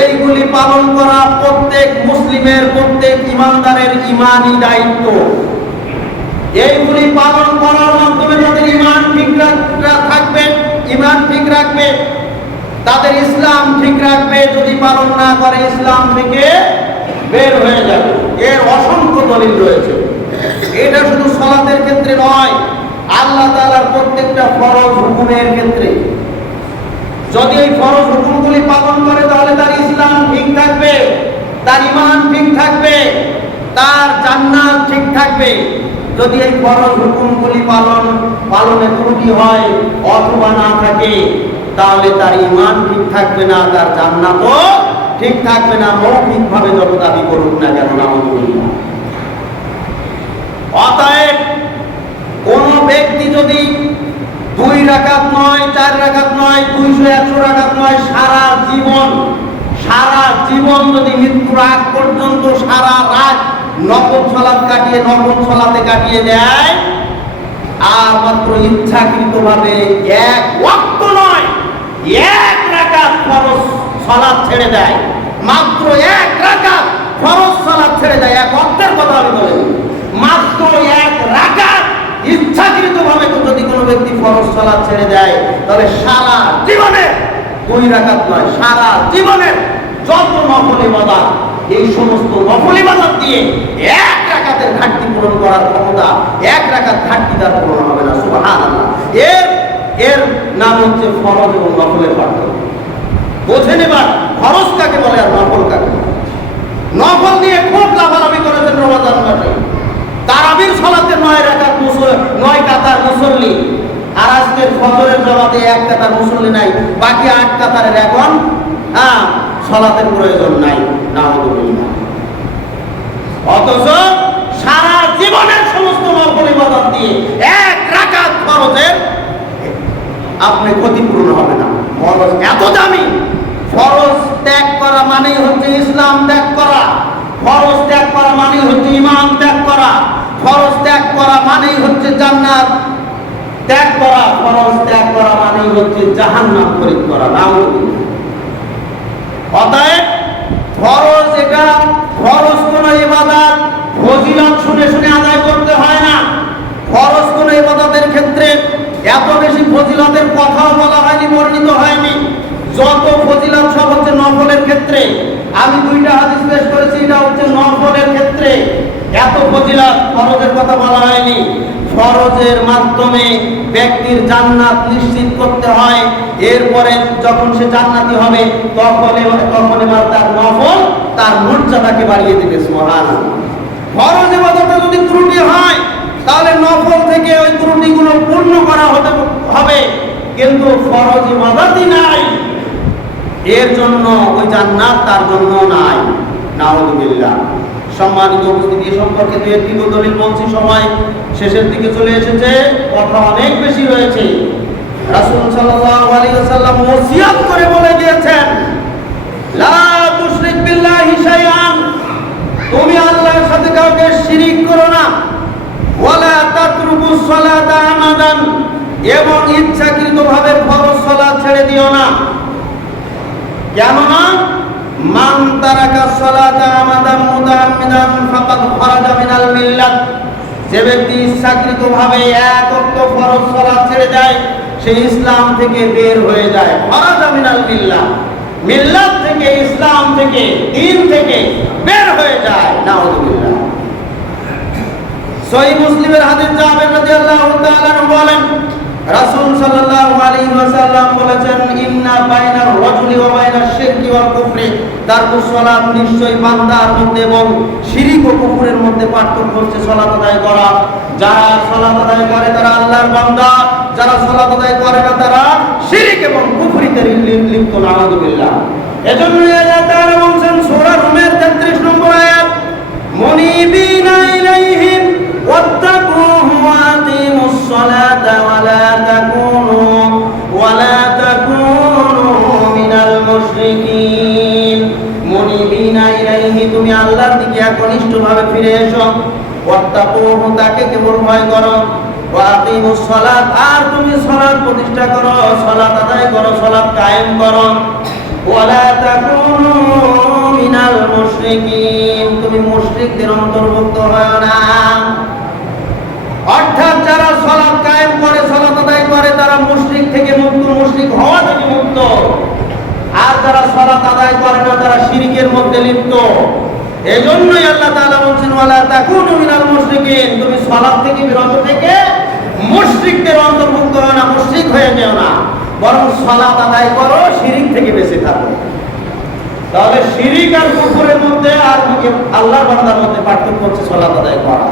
এইগুলি পালন করা প্রত্যেক মুসলিমের, প্রত্যেক ইমানদারের ঈমানি দায়িত্ব। এইগুলি পালন করার মাধ্যমে তাদের ঈমান ঠিক থাকবে, ঈমান ঠিক রাখবে, তাদের ইসলাম ঠিক রাখবে। যদি পালন না করে ইসলাম থেকে বের হয়ে যাবে। এর অসংখ্য দলিল রয়েছে। এটা শুধু সালাতের ক্ষেত্রে নয়, আল্লাহ তাআলার প্রত্যেকটা ফরজ হুকুমের ক্ষেত্রে যদি এই ফরজ হুকুমগুলি পালন করে তাহলে তার ইসলাম ঠিক থাকবে, তার ঈমান ঠিক থাকবে, তার জান্নাত ঠিক থাকবে। যদি এই ফরজ হুকুমগুলি পালনে ত্রুটি হয় অথবা না থাকে, তাহলে তার ঈমান ঠিক থাকবে না, তার জান্নাতও ঠিক থাকবে না, মৌখিকভাবে যত দাবি করুক না কেন। নাউযুবিল্লাহ। অতএব কোন ব্যক্তি যদি 2 রাকাত নয়, 4 রাকাত নয়, 200 100 রাকাত নয়, সারা জীবন যদি মৃত্যুর আগ পর্যন্ত সারা রাত নফল সালাত কাটিয়ে, নফল সালাতে কাটিয়ে দেয়, আর মাত্র ইচ্ছাকৃতভাবে 1 ওয়াক্ত নয়, 1 রাকাত ফরজ সালাত ছেড়ে দেয়, মাত্র 1 রাকাত ফরজ সালাত ছেড়ে দেয়, 1 ওয়াক্তের কথা আমি বলি, মাত্র 1 রাকাত ইচ্ছাকৃতভাবে যদি কোনো ব্যক্তি ফরজ সালাত ছেড়ে দেয়, তাহলে সারা জীবনে 2 রাকাত নয়, সারা জীবনের যত নফল ইবাদত, এই সমস্ত নফল ইবাদত দিয়ে 1 রাকাতের ঘাটতি পূরণ করার ক্ষমতা, 1 রাকাত ঘাটতি তার পূরণ হবে না, সুবহানাল্লাহ। এর নাম হচ্ছে ফরজ এবং নফলের পার্থক্য। বোঝেন এবার ফরজ কাকে বলে আর নফল কাকে বলে। নফল নিয়ে খুব লাফালাফি করেছেন রমাদান মাসে। তারাবির সালাতে 9 রাকাত 9 কাতার মুসল্লি, আর আজকের ফজরের জামাতে 1 কাতার মুসল্লি নাই, বাকি 8 কাতারের এখন সালাতের প্রয়োজন নাই। নাউযুবিল্লাহ। অথচ সারা জীবনের সমস্ত নফল ইবাদত দিয়ে 1 রাকাত ফরজের আপনি ক্ষতিপূরণ হবে না। ফরজ এত দামি, ফরজ ত্যাগ করা মানেই হচ্ছে ইসলাম ত্যাগ করা, ফরজ ত্যাগ করা মানেই হচ্ছে ঈমান ত্যাগ করা, ফরজ ত্যাগ ত্যাগ করা মানেই হচ্ছে জান্নাত ত্যাগ করা, ফরজ ত্যাগ করা মানেই হচ্ছে জাহান্নাম খরিদ করা। নাউযুবিল্লাহ। অতএব ফরজ, এটা ফরজ কোন ইবাদত ফজিলত শুনে শুনে আদায় করতে হয় না। ফরজ কোন ইবাদতের ক্ষেত্রে এত বেশি ফজিলতের কথাও বলা হয়নি, বর্ণিত হয়নি। যত ফজিলত সব হচ্ছে নফলের ক্ষেত্রে। আমি দুইটা হাদিস পেশ করেছি, এটা হচ্ছে নফলের ক্ষেত্রে এত ফজিলত, ফরজের কথা বলা হয়নি। ফরজের মাধ্যমে ব্যক্তির জান্নাত নিশ্চিত করতে হয়। এরপরে যখন সে জান্নাতি হবে তখন এবার তার নফল তার মর্যাদাকে বাড়িয়ে দেবে। সুবহানাল্লাহ। ফরজ ইবাদতে যদি ত্রুটি হয় তাহলে নফল থেকে ওই ত্রুটিগুলো পূর্ণ করা হবে, কিন্তু ফরজ ইবাদতই নাই, এর জন্য ওই জান্নাত তার জন্য নাই। নাউযুবিল্লাহ। সম্মানিত উপস্থিতি, এ সম্পর্কে দু একটি দলিল বলছি, সময় শেষের দিকে চলে এসেছে, কথা অনেক বেশি রয়েছে। রাসূল সাল্লাল্লাহু আলাইহি ওয়াসাল্লাম ওসিয়ত করে বলে গিয়েছেন, লা তুশরিক বিল্লাহি শাইআন, তুমি আল্লাহর সাথে কাউকে শিরিক করো না। ওয়ালা তাতরুকুস সালাতা আমাদান, এবং ইচ্ছাকৃতভাবে ফরজ সালাত ছেড়ে দিও না। কেননা মান তারাকা সালাতা আমাদান মুতাআম্মিদান ফাকাদ খারাজা মিনাল মিল্লাত, যে ব্যক্তি ইচ্ছাকৃতভাবে এক ওয়াক্ত ফরজ সালাত ছেড়ে দেয় সে ইসলাম থেকে বের হয়ে যায়। খারাজা মিনাল মিল্লাত, মিল্লাত থেকে, ইসলাম থেকে, দ্বীন থেকে বের হয়ে যায়। নাউযুবিল্লাহ। সহিহ মুসলিমের হাদিস জাবের রাদিয়াল্লাহু তাআলা বলেন, রাসূল সাল্লাল্লাহু আলাইহি ওয়াসাল্লাম বলেছেন, ইন্না বাইনার রাজুলি ওয়া বাইনাশ শিরকি ওয়াল কুফরি তারকুস সালাত, নিশ্চয়ই বান্দার মধ্যে এবং শিরক ও কুফরের মধ্যে পার্থক্য হচ্ছে সালাত আদায় করা। যারা সালাত আদায় করে তারা আল্লাহর বান্দা, যারা সালাত আদায় করে না তারা শিরক এবং কুফরিতে লিপ্ত। নাউযুবিল্লাহ। এজন্য আল্লাহ তাআলা বলেন সূরা রুমের 33 নম্বর আয়াত, মুনিবিনা ইলাইহি ওয়াত্তাকুহু ওয়া আকিমুস সালাতা ওয়া লা তাকুনু মিনাল মুশরিকিন। মুনিবিনা ইলাইহি, তুমি আল্লাহর দিকে একনিষ্ঠভাবে ফিরে এসো। ওয়াত্তাকুহু, তাকে কেবল ভয় করো। ওয়া আকিমুস সালাত, আর তুমি সালাত প্রতিষ্ঠা করো, সালাত আদায় করো, সালাত কায়েম করো। ওয়া লা তাকুনু মিনাল মুশরিকিন, তুমি মুশরিকদের অন্তর্ভুক্ত হয় না। অর্থাৎ যারা সালাত কায়েম করে, সালাত আদায় করে, তারা মুশরিক থেকে মুক্ত, মুশরিক হওয়া থেকে মুক্ত। আর যারা সালাত আদায় করে না তারা শিরকের মধ্যে লিপ্ত। এজন্যই আল্লাহ তাআলা বলেন, ওয়ালা তাকুনু মিনাল মুশরিকিন, তুমি সালাত থেকে বিরত থেকে মুশরিকদের অন্তর্ভুক্ত হয় না, মুশরিক হয়ে যেও না, বরং সালাত আদায় করো, শিরক থেকে বেঁচে থাকো। তাহলে শিরক আর কুফরের মধ্যে আর আল্লাহর বান্দার মধ্যে পার্থক্য হচ্ছে সালাত আদায় করা।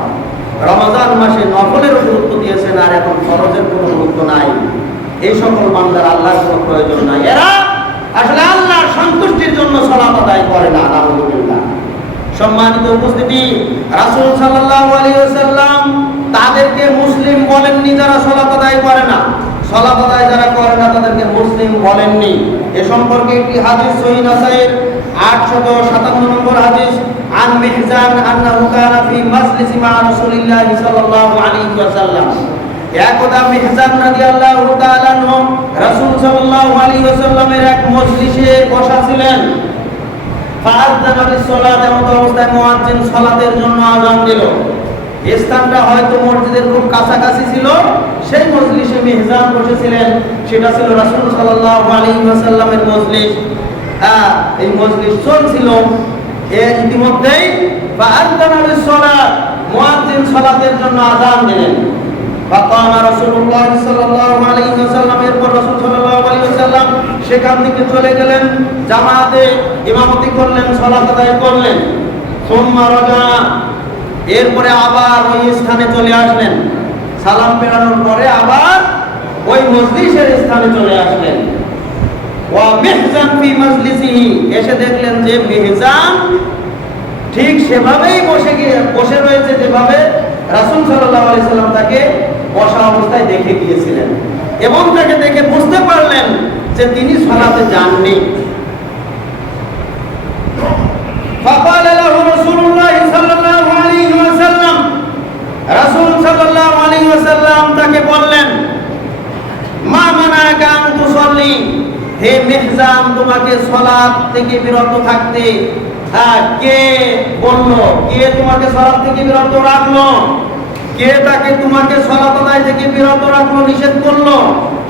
রমজান মাসে নফলের গুরুত্ব দিয়েছেন, আর এখন ফরজের কোনো গুরুত্ব নাই। এই সকল বান্দার আল্লাহর কোনো প্রয়োজন নাই, এরা আসলে আল্লাহর সন্তুষ্টির জন্য সালাত আদায় করে না। নাউযুবিল্লাহ। সম্মানিত উপস্থিতি, রাসূল সাল্লাল্লাহু আলাইহি ওয়াসাল্লাম তাদেরকে মুসলিম বলেননি যারা সালাত আদায় করে না। সালাত আদায় যারা করে না তাদেরকে মুসলিম বলেননি। এ সম্পর্কে একটি হাদিস সহিহ নাসাইর 857 নম্বর হাদিস, আন মিহজান আন্নাহু কানা ফি মাজলিসি মা রাসূলিল্লাহ সাল্লাল্লাহু আলাইহি ওয়াসাল্লাম। একদা মিহজান রাদিয়াল্লাহু তাআলা আনহু রাসূল সাল্লাল্লাহু আলাইহি ওয়াসাল্লামের এক মজলিসে বসা ছিলেন। ফাআযানা বিস-সালাত, এমন অবস্থায় মুয়াজ্জিন সালাতের জন্য আযান দিল। স্থানটা হয়তো মসজিদের খুব কাছাকাছি ছিল, সেই মজলিসে মিহজান বসেছিলেন। সেটা ছিল রাসূল সাল্লাল্লাহু আলাইহি ওয়াসাল্লামের মজলিস। এই মজলিস চলছিল, এর ইতিমধ্যেই ফাআযানা বিস-সালাত, মুয়াজ্জিন সালাতের জন্য আযান দিলেন। ফাকামা রাসূলুল্লাহ সাল্লাল্লাহু আলাইহি ওয়াসাল্লাম, এরপর রাসূল সাল্লাল্লাহু আলাইহি ওয়াসাল্লাম সেখান থেকে চলে গেলেন, জামাতে ইমামতি করলেন, সালাত আদায় করলেন। সুম্মা রাজা, এরপরে আবার ওই স্থানে চলে আসলেন। সালাম ফেরানোর পরে আবার ওই মজলিসের স্থানে চলে আসলেন। ওয়া মিহজান ফি মাজলিসিহি, এসে দেখলেন যে মিহজান ঠিক সেভাবেই বসে রয়েছে যেভাবে রাসূল সাল্লাল্লাহু আলাইহি সাল্লাম তাকে বসা অবস্থায় দেখে গিয়েছিলেন, এবং তাকে দেখে বুঝতে পারলেন যে তিনি সালাতে যাননি। ফাকালা লাহু রাসূলুল্লাহ সাল্লাল্লাহু আলাইহি ওয়াসাল্লাম, রাসূল হে মেহজান তোমাকে সালাত থেকে বিরত থাকতে কে বললো? কে তোমাকে সালাত থেকে বিরত রাখলো? কে তাকে তোমাকে সালাত আদায় থেকে বিরত রাখলো, নিষেধ করলো?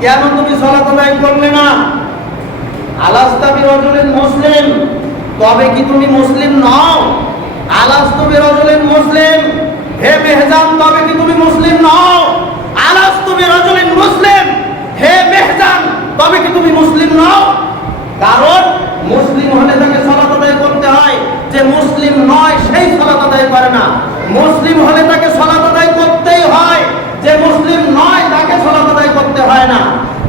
কেন তুমি সালাত আদায় করলে না? আলাস্তা বিরাজুলিন মুসলিম, তবে কি তুমি মুসলিম নও? আলাস্তু বিরাজুলিন মুসলিম, হে মেহজান তবে কি তুমি মুসলিম নও? আলাস্তু বিরাজুলিন মুসলিম, হে মেহজান তবে কি তুমি মুসলিম নও? কারণ মুসলিম হলে তাকে সালাত আদায় করতে হয়, যে মুসলিম নয় সেই সালাত আদায় করে না। মুসলিম হলে তাকে সালাত আদায় করতেই হয়, যে মুসলিম নয় তাকে সালাত আদায় করতে হয় না।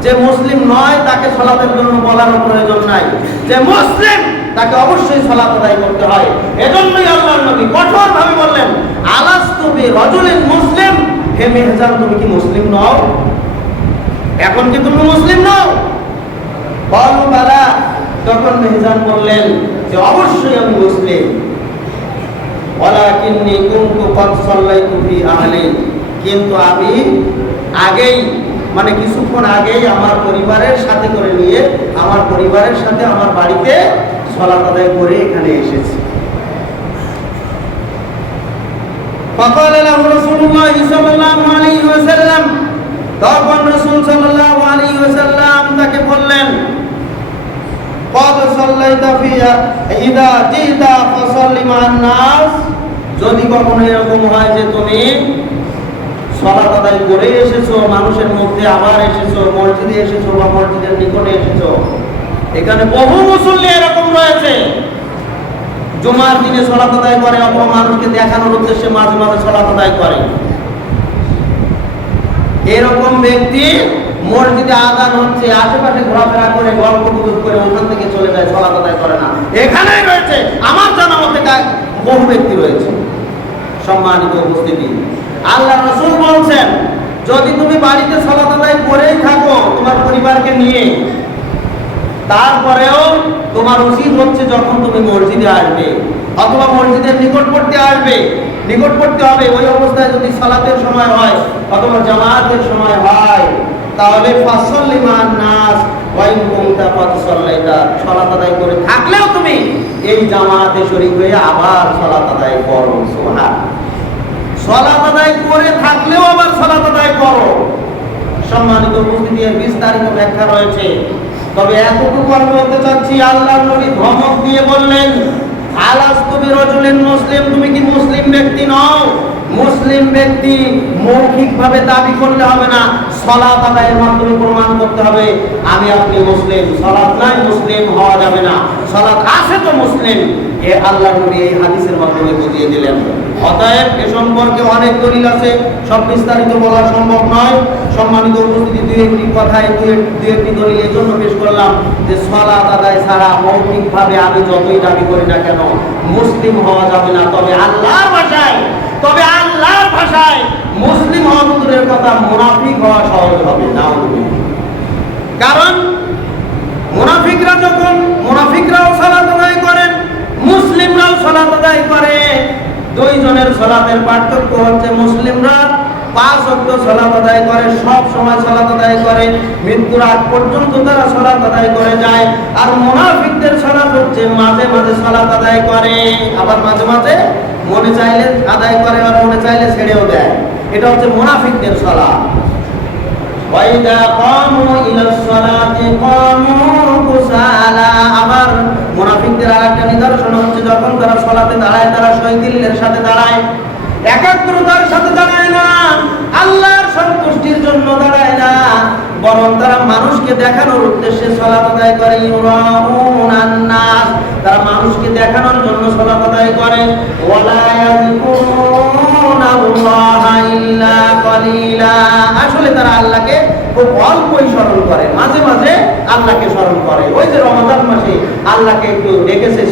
যে মুসলিম নয় তাকে সালাতের জন্য বলার প্রয়োজন নাই, যে মুসলিম তাকে অবশ্যই সালাত আদায় করতে হয়। এজন্যই আল্লাহর নবী কঠোরভাবে বললেন, আলাস্তু বিরাজুলিন মুসলিম, হে মেহজান তুমি কি মুসলিম নও? এখন কি তুমি মুসলিম নও? বলো বালা। তখন মেহজান বললেন যে অবশ্যই আমি মুসলিম। ওয়ালাকিন্নী কুনতু ক্বাদ সাল্লাইতু ফি আহলি, কিন্তু আমি আগেই মানে কিছুক্ষণ আগেই আমার পরিবারের সাথে করে নিয়ে আমার পরিবারের সাথে আমার বাড়িতে সালাত আদায় করে এখানে এসেছি। ফাকাল লাহু রাসূলুল্লাহ সাল্লাল্লাহু আলাইহি ওয়াসাল্লাম, তখন রাসূল সাল্লাল্লাহু আলাইহি ওয়াসাল্লাম তাকে বললেন, ক্বাদ সাল্লাইতা ফিয়া ইদা জিতা ফাসাল্লি মান নাস, যদি কখনো এরকম হয় যে তুমি সালাত আদায় করে এসেছো, মানুষের মধ্যে আবার এসেছো, মসজিদে এসেছো বা মসজিদের নিকটে এসেছো, এখানে বহু মুসল্লি এরকম রয়েছে জুমার দিনে সালাত আদায় করে অথবা মানুষকে দেখানোর উদ্দেশ্যে মাঝে মাঝে সালাত আদায় করে। এরকম ব্যক্তি মসজিদে আযান হচ্ছে, আশেপাশে ঘোরাফেরা করে গল্প গুজব করে ওখান থেকে চলে যায়, সালাত আদায় করে না। এখানেই রয়েছে, আমার জানা মতে বহু ব্যক্তি রয়েছে। সম্মানিত উপস্থিতি, আল্লাহ রাসূল বলছেন, যদি তুমি বাড়িতে সালাত আদায় করেই থাকো তোমার পরিবারকে নিয়ে, তারপরেও তোমার উচিত হচ্ছে যখন তুমি মসজিদে আসবে অথবা মসজিদের নিকটবর্তী আসবে, নিকটবর্তী হবে, ওই অবস্থায় যদি সালাতের সময় হয় অথবা জামাতের সময় হয়, তাহলে ফাসাল্লি মান নাস ওয়া ইন কুনতা ক্বাদ সাল্লাইতা, সালাত আদায় করে থাকলেও তুমি এই জামাতে শরীক হয়ে আবার সালাত আদায় করো। সুবহান, সালাত আদায় করে থাকলেও আবার সালাত আদায় করো। সম্মানিত উপস্থিতি, এর বিস্তারিত ব্যাখ্যা রয়েছে, তবে এতটুকু আমি বলতে চাচ্ছি, আল্লাহর নবী ধমক দিয়ে বললেন, আলাস্তু বিরাজুলিন মুসলিম, তুমি কি মুসলিম ব্যক্তি নও? মুসলিম ব্যক্তি মৌখিকভাবে দাবি করলে হবে না, সালাত আদায়ের মাধ্যমে প্রমাণ করতে হবে আমি আপনি মুসলিম। সালাত নাই মুসলিম হওয়া যাবে না, সালাত আছে তো মুসলিম। এ আল্লাহর নবী এই হাদিসের মাধ্যমে বুঝিয়ে দিলেন। অতএব এ সম্পর্কে অনেক দলিল আছে, সব বিস্তারিত বলা সম্ভব নয়। সম্মানিত উপস্থিতি, দুই একটি দলিল এই জন্য পেশ করলাম যে সালাত আদায় ছাড়া মৌখিকভাবে আমি যতই দাবি করি না কেন মুসলিম হওয়া যাবে না। তবে আল্লাহর ভাষায় মুসলিম হওয়া দূরের কথা, মুনাফিক হওয়া সহজ হবে না। কারণ মুনাফিকরাও সালাত আদায় করেন, মুসলিমরাও সালাত আদায় করে। দুইজনের সালাতের পার্থক্য হচ্ছে, মুসলিমরা 5 ওয়াক্ত সালাত আদায় করে, সব সময় সালাত আদায় করে, মৃত্যুর আগ পর্যন্ত তারা সালাত আদায় করে যায়। আর মুনাফিকদের সালাত হচ্ছে মাঝে মাঝে সালাত আদায় করে, আবার মাঝে মাঝে মনে চাইলে আদায় করে আর মনে চাইলে ছেড়েও দেয়। এটা হচ্ছে মুনাফিকদের সালাত। ওয়াইদা কামু ইলাস সালাতি কামু কুসালা, আবার মুনাফিকদের আরেকটা নিদর্শন হচ্ছে, যখন তারা সালাতে দাঁড়ায় তারা শয়তানের সাথে দাঁড়ায়, একাগ্রতার সাথে দাঁড়ায় না, আল্লাহর সন্তুষ্টির জন্য দাঁড়ায় না, বরং তারা মানুষকে দেখানোর উদ্দেশ্যে সালাত আদায় করে। ইউরাউনান নাস, তারা মানুষকে দেখানোর জন্য সালাত আদায় করে। ওয়ালা ইয়াযকুরুনাল্লাহা ইল্লা কালিলা, আসলে তারা আল্লাহকে খুব অল্পই স্মরণ করে, মাঝে মাঝে আল্লাহকে স্মরণ করে। ওই যে রমাদান মাসে আল্লাহকে একটু ডেকেছে,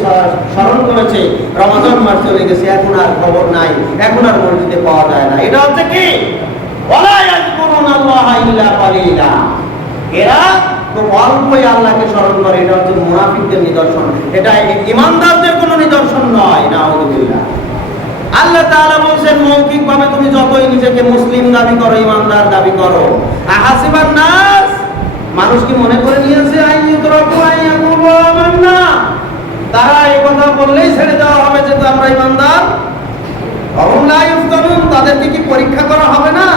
স্মরণ করেছে, রমাদান মাস চলে গেছে, এখন আর খবর নাই, এখন আর মসজিদে পাওয়া যায় না। এটা হচ্ছে কি? ওয়ালা ইয়াযকুরুনাল্লাহা ইল্লা কালিলা, এরা খুব অল্পই আল্লাহকে স্মরণ করে। এটা হচ্ছে মুনাফিকদের নিদর্শন, এটা ঈমানদারদের কোনো নিদর্শন নয়। নাউযুবিল্লাহ। আল্লাহ তাআলা বলেন, মৌখিকভাবে তুমি যতই নিজেকে মুসলিম দাবি করো, ঈমানদার দাবি করো, আহাসিবান নাস মানুষ কি মনে করে নিয়েছে তারা এই কথা বললেই ছেড়ে দেওয়া হবে যে তো আমরা ইমানদার? তাদেরকে কি পরীক্ষা করা হবে না?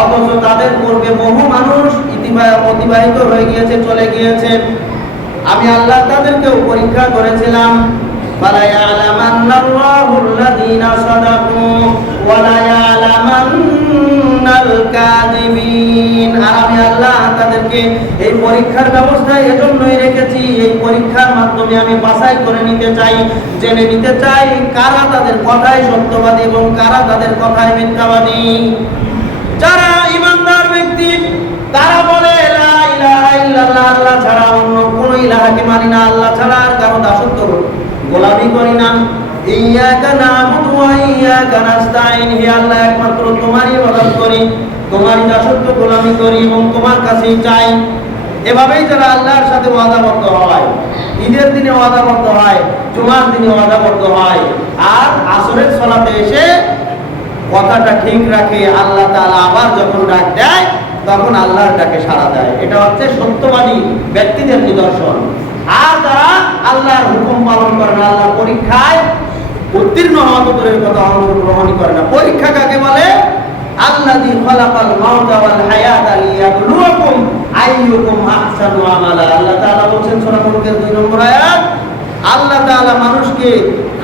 অথচ তাদের পূর্বে বহু মানুষ অতিবাহিত হয়ে গিয়েছে, চলে গিয়েছে। আমি আল্লাহ তাদেরকেও পরীক্ষা করেছিলাম। আর আমি আল্লাহ তাদেরকে এই পরীক্ষার ব্যবস্থা এজন্যই রেখেছি, এই পরীক্ষার মাধ্যমে আমি বাছাই করে নিতে চাই, জেনে নিতে চাই কারা তাদের কথায় সত্যবাদী এবং কারা তাদের কথায় মিথ্যাবাদী। যারা ইমানদার ব্যক্তি তারা বলে লা ইলাহা ইল্লাল্লাহ, আল্লাহ ছাড়া অন্য কোনো ইলাহকে মানি না, আল্লাহ ছাড়া আর কারো দাসত্ব গোলামি করি না। ইয়্যাকা না'বুদু ওয়া ইয়্যাকা নাস্তাঈন, হে আল্লাহ একমাত্র তোমারই ইবাদত করি, তোমারই দাসত্ব গোলামি করি এবং তোমার কাছেই চাই। এভাবেই যারা আল্লাহর সাথে ওয়াদাবদ্ধ হয়, ঈদের দিনে ওয়াদাবদ্ধ হয়, জুমার দিনে ওয়াদাবদ্ধ হয়, আর আসরের সালাতে এসে কথাটা ঠিক রাখে, আল্লাহ তাআলা আবার যখন ডাক দেয় তখন আল্লাহর ডাকে সাড়া দেয়। এটা হচ্ছে সত্যবাদী ব্যক্তিদের নিদর্শন। আর যারা আল্লাহর হুকুম পালন করে না, আল্লাহর পরীক্ষায় উত্তীর্ণ হওয়া দূরের কথা অংশগ্রহণই করে না। পরীক্ষা কাকে বলে? আল্লাযী খালাকাল মাউতা ওয়াল হায়াতা লিয়াবলুয়াকুম আইয়ুকুম আহসানু আমালা। আল্লাহ তাআলা বলেন সূরা মুলকের 2 নম্বর আয়াত, আল্লাহ তাআলা মানুষকে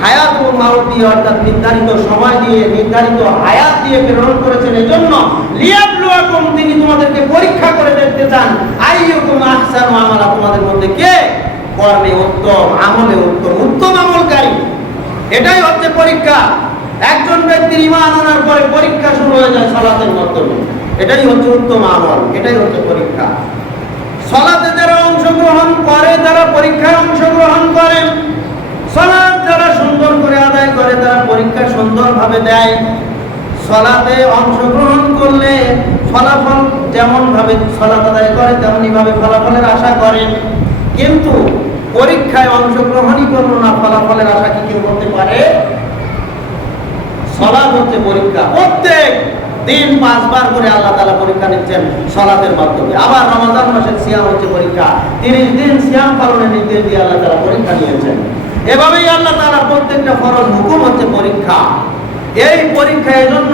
হায়াত ও মাউত দিয়ে, অর্থাৎ নির্ধারিত সময় দিয়ে, নির্ধারিত হায়াত দিয়ে প্রেরণ করেছেন। এজন্য লিয়াবলুয়াকুম, তিনি তোমাদেরকে পরীক্ষা করে দেখতে চান, আইয়ুকুম আহসানু আমালা, তোমাদের মধ্যে কে কর্মে উত্তম, আমলে উত্তম, উত্তম আমলকারী। এটাই হচ্ছে পরীক্ষা। একজন ব্যক্তির ঈমান আনার পরে পরীক্ষা শুরু হয়ে যায় সালাতের মাধ্যমে। এটাই হচ্ছে উত্তম আমল, এটাই হচ্ছে পরীক্ষা। সালাতে যারা অংশগ্রহণ করে তারা পরীক্ষায় অংশগ্রহণ করে। সালাত যারা সুন্দর করে আদায় করে তারা পরীক্ষা সুন্দরভাবে দেয়। সালাতে অংশগ্রহণ করলে ফলাফল যেমন ভাবে সালাত আদায় করে তেমনি ভাবে ফলাফলের আশা করেন। কিন্তু পরীক্ষায় অংশগ্রহণই করলো না, ফলাফলের আশা কি কেউ করতে পারে? সালাত হচ্ছে পরীক্ষা। প্রত্যেক দিন 5 বার করে আল্লাহ তাআলা পরীক্ষা নিচ্ছেন সালাতের মাধ্যমে। আবার রমজান মাসের সিয়াম হচ্ছে পরীক্ষা। 30 দিন সিয়াম পালনের নির্দেশ দিয়ে আল্লাহ তাআলা পরীক্ষা নিয়েছেন। এভাবেই আল্লাহ তাআলা প্রত্যেকটা ফরজ হুকুম হচ্ছে পরীক্ষা। এই পরীক্ষা এজন্য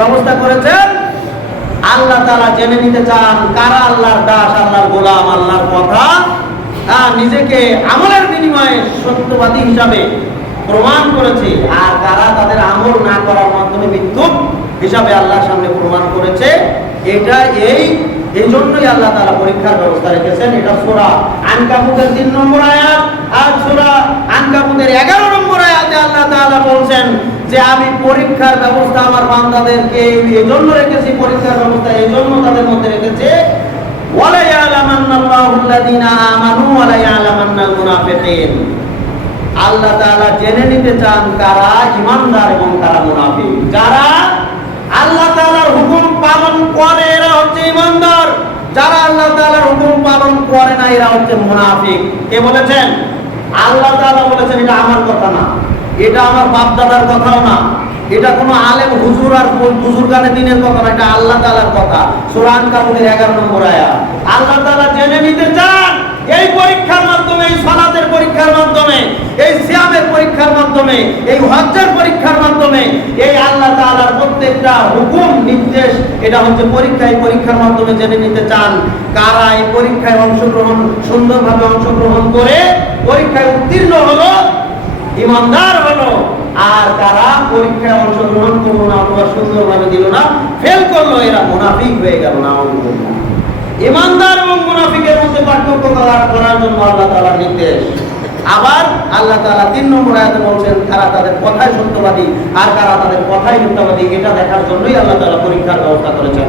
ব্যবস্থা করেছেন, আল্লাহ তাআলা জেনে নিতে চান কারা আল্লাহর দাস, আল্লাহর গোলাম, আল্লাহর কথা নিজেকে আমলের বিনিময়ে সত্যবাদী হিসাবে প্রমাণ করেছে, আর কারা তাদের আমল না করার মাধ্যমে মিথ্যুক হিসাবে আল্লাহর সামনে প্রমাণ করেছে। এটা এই জন্যই আল্লাহ তাআলা পরীক্ষার ব্যবস্থা রেখেছেন। এটা সূরা আনকাবুতের 3 নম্বর আয়াত, আর সূরা আনকাবুতের 11 নম্বর আয়াতে আল্লাহ তাআলা বলছেন যে আমি পরীক্ষার ব্যবস্থা আমার বান্দাদেরকে এই জন্য রেখেছি, পরীক্ষার ব্যবস্থা এই জন্য তাদের মধ্যে রেখেছে, ওয়ালা ইয়ালামান্নাল্লাহু আল্লাযীনা আমানু ওয়ালা ইয়ালামান্নাল মুনাফিকিন। আল্লাহ তাআলা জেনে নিতে চান কারা ঈমানদার এবং কারা মুনাফিক। যারা আল্লাহ তাআলার হুকুম পালন করে এরা হচ্ছে ঈমানদার, যারা আল্লাহ তাআলার হুকুম পালন করে না এরা হচ্ছে মুনাফিক। কে বলেছেন? আল্লাহ তাআলা বলেছেন। এটা আমার কথা না, এটা আমার বাপ দাদার কথাও না, এটা কোনো আলেম হুজুর আর বুজুর্গানে দিনের কথা না, এটা আল্লাহ তাআলার কথা। সূরা আনকাবুতের 11 নম্বর আয়াত। আল্লাহ তাআলা জেনে নিতে চান এই পরীক্ষার মাধ্যমে, এই সালাতের পরীক্ষার মাধ্যমে, এই সিয়ামের পরীক্ষার মাধ্যমে, এই হজ্জের পরীক্ষার মাধ্যমে, এই আল্লাহ তাআলার প্রত্যেকটা হুকুম নির্দেশ এটা হচ্ছে পরীক্ষা। এই পরীক্ষার মাধ্যমে জেনে নিতে চান কারা এই পরীক্ষায় অংশগ্রহণ সুন্দরভাবে অংশগ্রহণ করে পরীক্ষায় উত্তীর্ণ হলো, ঈমানদার হলো, আর কারা পরীক্ষায় অংশগ্রহণ করলো না অথবা সুন্দরভাবে দিল না, ফেল করলো, এরা মুনাফিক হয়ে গেল। নাউযুবিল্লাহ। ঈমানদার এবং মুনাফিকের মধ্যে পার্থক্য করার জন্য আল্লাহ তাআলার নির্দেশ। আবার আল্লাহ তাআলা 3 নম্বর আয়াতে বলছেন কারা তাদের কথায় সত্যবাদী আর কারা তাদের কথায় মিথ্যাবাদী। এটা দেখার জন্যই আল্লাহ তাআলা পরীক্ষার ব্যবস্থা করেছেন।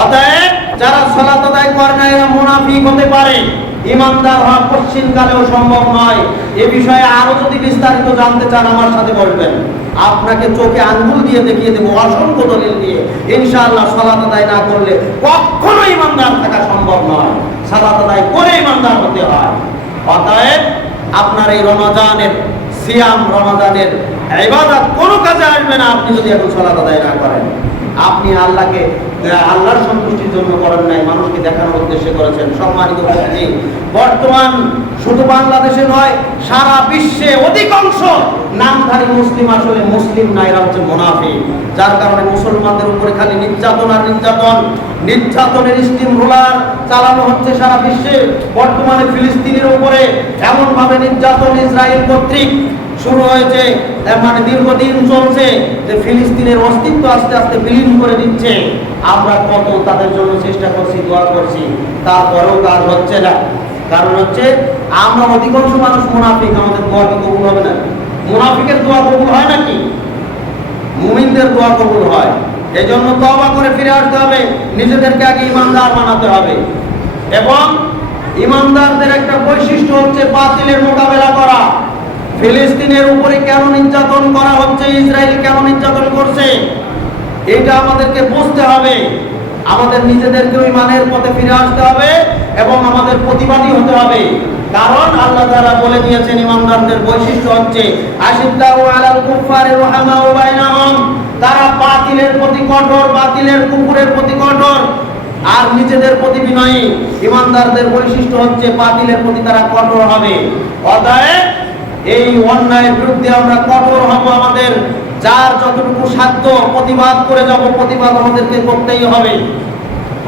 অতএব যারা সালাত আদায় করে না এরা মুনাফিক হতে পারে, ঈমানদার হওয়া পশ্চিমকালেও সম্ভব নয়। এ বিষয়ে আরো যদি বিস্তারিত জানতে চান আমার সাথে বলবেন, আপনাকে চোখে আঙ্গুল দিয়ে দেখিয়ে দেবো, অসংখ্য দলিল দিয়ে। ইনশাআল্লাহ সালাত আদায় না করলে কখনো ঈমানদার থাকা সম্ভব নয়, সালাত আদায় করে ঈমানদার হতে হয়। অতএব আপনার এই রমজানের সিয়াম, রমজানের ইবাদত কোনো কাজে আসবে না আপনি যদি এখন সালাত আদায় না করেন। আপনি আল্লাহর সন্তুষ্টির জন্য করেন নাই, মানুষকে দেখানোর উদ্দেশ্যে করেছেন। সম্মানিত উপস্থিতি, বর্তমান শুধু বাংলাদেশে নয়, সারা বিশ্বে অধিকাংশ নামধারী মুসলিম আসলে মুসলিম না, এরা হচ্ছে মুনাফিক। যার কারণে মুসলমানদের উপরে খালি নির্যাতন আর নির্যাতনের স্টিম রোলার চালানো হচ্ছে সারা বিশ্বে। বর্তমানে ফিলিস্তিনের উপরে এমন ভাবে নির্যাতন ইসরায়েল কর্তৃক শুরু হয়েছে, মানে দীর্ঘদিন চলছে, যে ফিলিস্তিনের অস্তিত্ব আস্তে আস্তে বিলীন করে দিচ্ছে। আমরা কত তাদের জন্য চেষ্টা করছি, দোয়া করছি, তারপরেও কাজ হচ্ছে না। কারণ হচ্ছে আমরা অধিকাংশ মানুষ মুনাফিক, আমাদের দোয়া কি কবুল হবে না? মুনাফিকের দোয়া কবুল হয় নাকি? মুমিনদের দোয়া কবুল হয়। এই জন্য তওবা করে ফিরে আসতে হবে, নিজেদেরকে আগে ইমানদার বানাতে হবে। এবং ইমানদারদের একটা বৈশিষ্ট্য হচ্ছে বাতিলের মোকাবেলা করা। ফিলিস্তিনের উপরে কেন নির্যাতন করা হচ্ছে, ইসরায়েল কেন নির্যাতন করছে, এটা আমাদেরকে বুঝতে হবে। আমাদের নিজেদেরকে ইমানের পথে ফিরে আসতে হবে এবং আমাদের প্রতিবাদী হতে হবে। কারণ আল্লাহ তাআলা বলে দিয়েছেন ইমানদারদের বৈশিষ্ট্য হচ্ছে আশিদ্দাউ আলাল কুফারি রুহামাউ বাইনাহুম, তারা বাতিলের প্রতি কঠোর, বাতিলের কুফরের প্রতি কঠোর, আর নিজেদের প্রতি বিনয়ী। ইমানদারদের বৈশিষ্ট্য হচ্ছে বাতিলের প্রতি তারা কঠোর হবে। অতএব এই অন্যায়ের বিরুদ্ধে আমরা কঠোর হব, আমাদের যার যতটুকু সাধ্য প্রতিবাদ করে যাব, প্রতিবাদ আমাদেরকে করতেই হবে।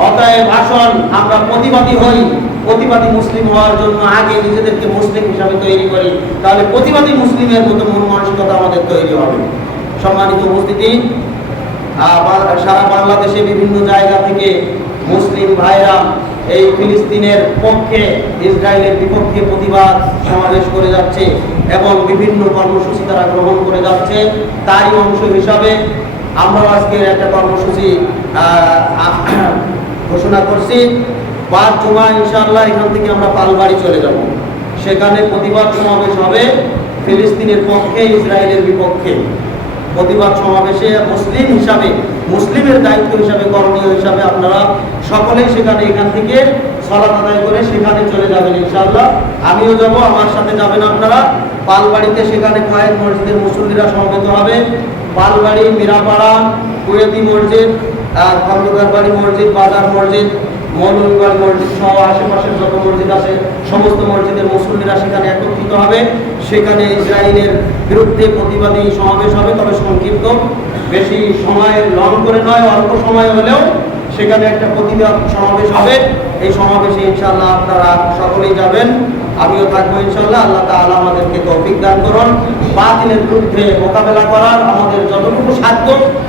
অতএব আসুন আমরা প্রতিবাদী হই। প্রতিবাদী মুসলিম হওয়ার জন্য আগে নিজেদেরকে মুসলিম হিসাবে তৈরি করি, তাহলে প্রতিবাদী মুসলিমের মতো মন মানসিকতা আমাদের তৈরি হবে। সম্মানিত উপস্থিতি, সারা বাংলাদেশে বিভিন্ন জায়গা থেকে মুসলিম ভাইরা এই ফিলিস্তিনের পক্ষে, ইসরায়েলের বিপক্ষে প্রতিবাদ সমাবেশ করে যাচ্ছে এবং বিভিন্ন কর্মসূচি তারা গ্রহণ করে যাচ্ছে। তারই অংশ হিসাবে আমরা আজকের একটা কর্মসূচি ঘোষণা করছি। 5 জুমা ইনশাআল্লাহ এখান থেকে আমরা পালবাড়ি চলে যাব। সেখানে প্রতিবাদ সমাবেশ হবে ফিলিস্তিনের পক্ষে, ইসরায়েলের বিপক্ষে। প্রতিবাদ সমাবেশে মুসলিম হিসাবে, মুসলিমের দায়িত্ব হিসাবে, করণীয় হিসাবে আপনারা সকলেই সেখানে এখান থেকে সালাত আদায় করে সেখানে চলে যাবেন ইনশাআল্লাহ। আমিও যাব, আমার সাথে যাবেন আপনারা। পালবাড়িতে সেখানে কয়েক মসজিদের মুসল্লিরা সমবেত হবে। পালবাড়ি, মিরাপাড়া, কুয়েতি মসজিদ, খন্দকার বাড়ি মসজিদ, বাজার মসজিদ, মৌলভীবাড়ি মসজিদ সহ আশেপাশের যত মসজিদ আছে সমস্ত মসজিদের মুসল্লিরা সেখানে একত্রিত হবে। সেখানে ইসরায়েলের বিরুদ্ধে প্রতিবাদী সমাবেশ হবে, তবে সংক্ষিপ্ত, বেশি সময় লং করে নয়, অল্প সময় হলেও সেখানে একটা প্রতিবাদ সমাবেশ হবে। এই সমাবেশে ইনশাআল্লাহ আপনারা সকলেই যাবেন, আমিও থাকবো ইনশাআল্লাহ। আল্লাহ তাআলা আমাদেরকে তৌফিক দান করুন, বাতিলের বিরুদ্ধে মোকাবেলা করার আমাদের যতটুকু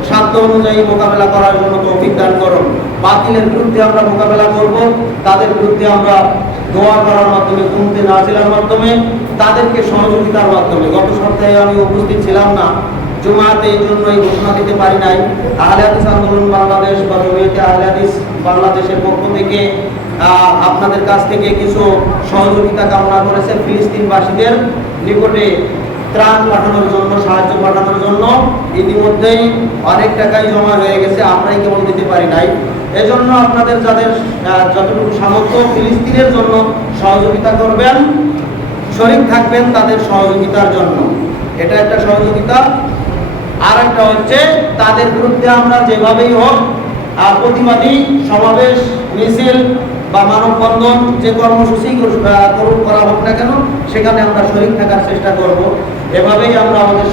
সাধ্য অনুযায়ী মোকাবেলা করার জন্য তৌফিক দান করুন। বাতিলের বিরুদ্ধে আমরা মোকাবেলা করব, তাদের বিরুদ্ধে আমরা দোয়া করার মাধ্যমে, কুনতে নাজিলার মাধ্যমে, তাদেরকে সহযোগিতার মাধ্যমে। গত সপ্তাহে আমি উপস্থিত ছিলাম না জুমাতে, এই জন্য এই ঘোষণা দিতে পারি নাই। আহলে হাদিস আন্দোলন বাংলাদেশ বা জমিয়তে আহলে হাদিস বাংলাদেশের পক্ষ থেকে আপনাদের কাছ থেকে কিছু সহযোগিতা কামনা করেছে ফিলিস্তিনবাসীদের নিকটে ত্রাণ পাঠানোর জন্য, সাহায্য পাঠানোর জন্য। ইতিমধ্যেই অনেক টাকাই জমা হয়ে গেছে, আমরাই কেবল দিতে পারি নাই। এজন্য আপনাদের যাদের যতটুকু সামর্থ্য ফিলিস্তিনের জন্য সহযোগিতা করবেন, শরীক থাকবেন তাদের সহযোগিতার জন্য, এটা একটা সহযোগিতা। আর একটা হচ্ছে তাদের বিরুদ্ধে আমরা যেভাবেই হোক প্রতিবাদী সমাবেশ, মিছিল বা মানববন্ধন, যে কর্মসূচি করা হোক না কেন, সেখানে আমরা শরীক থাকার চেষ্টা করব। এভাবেই আমরা আমাদের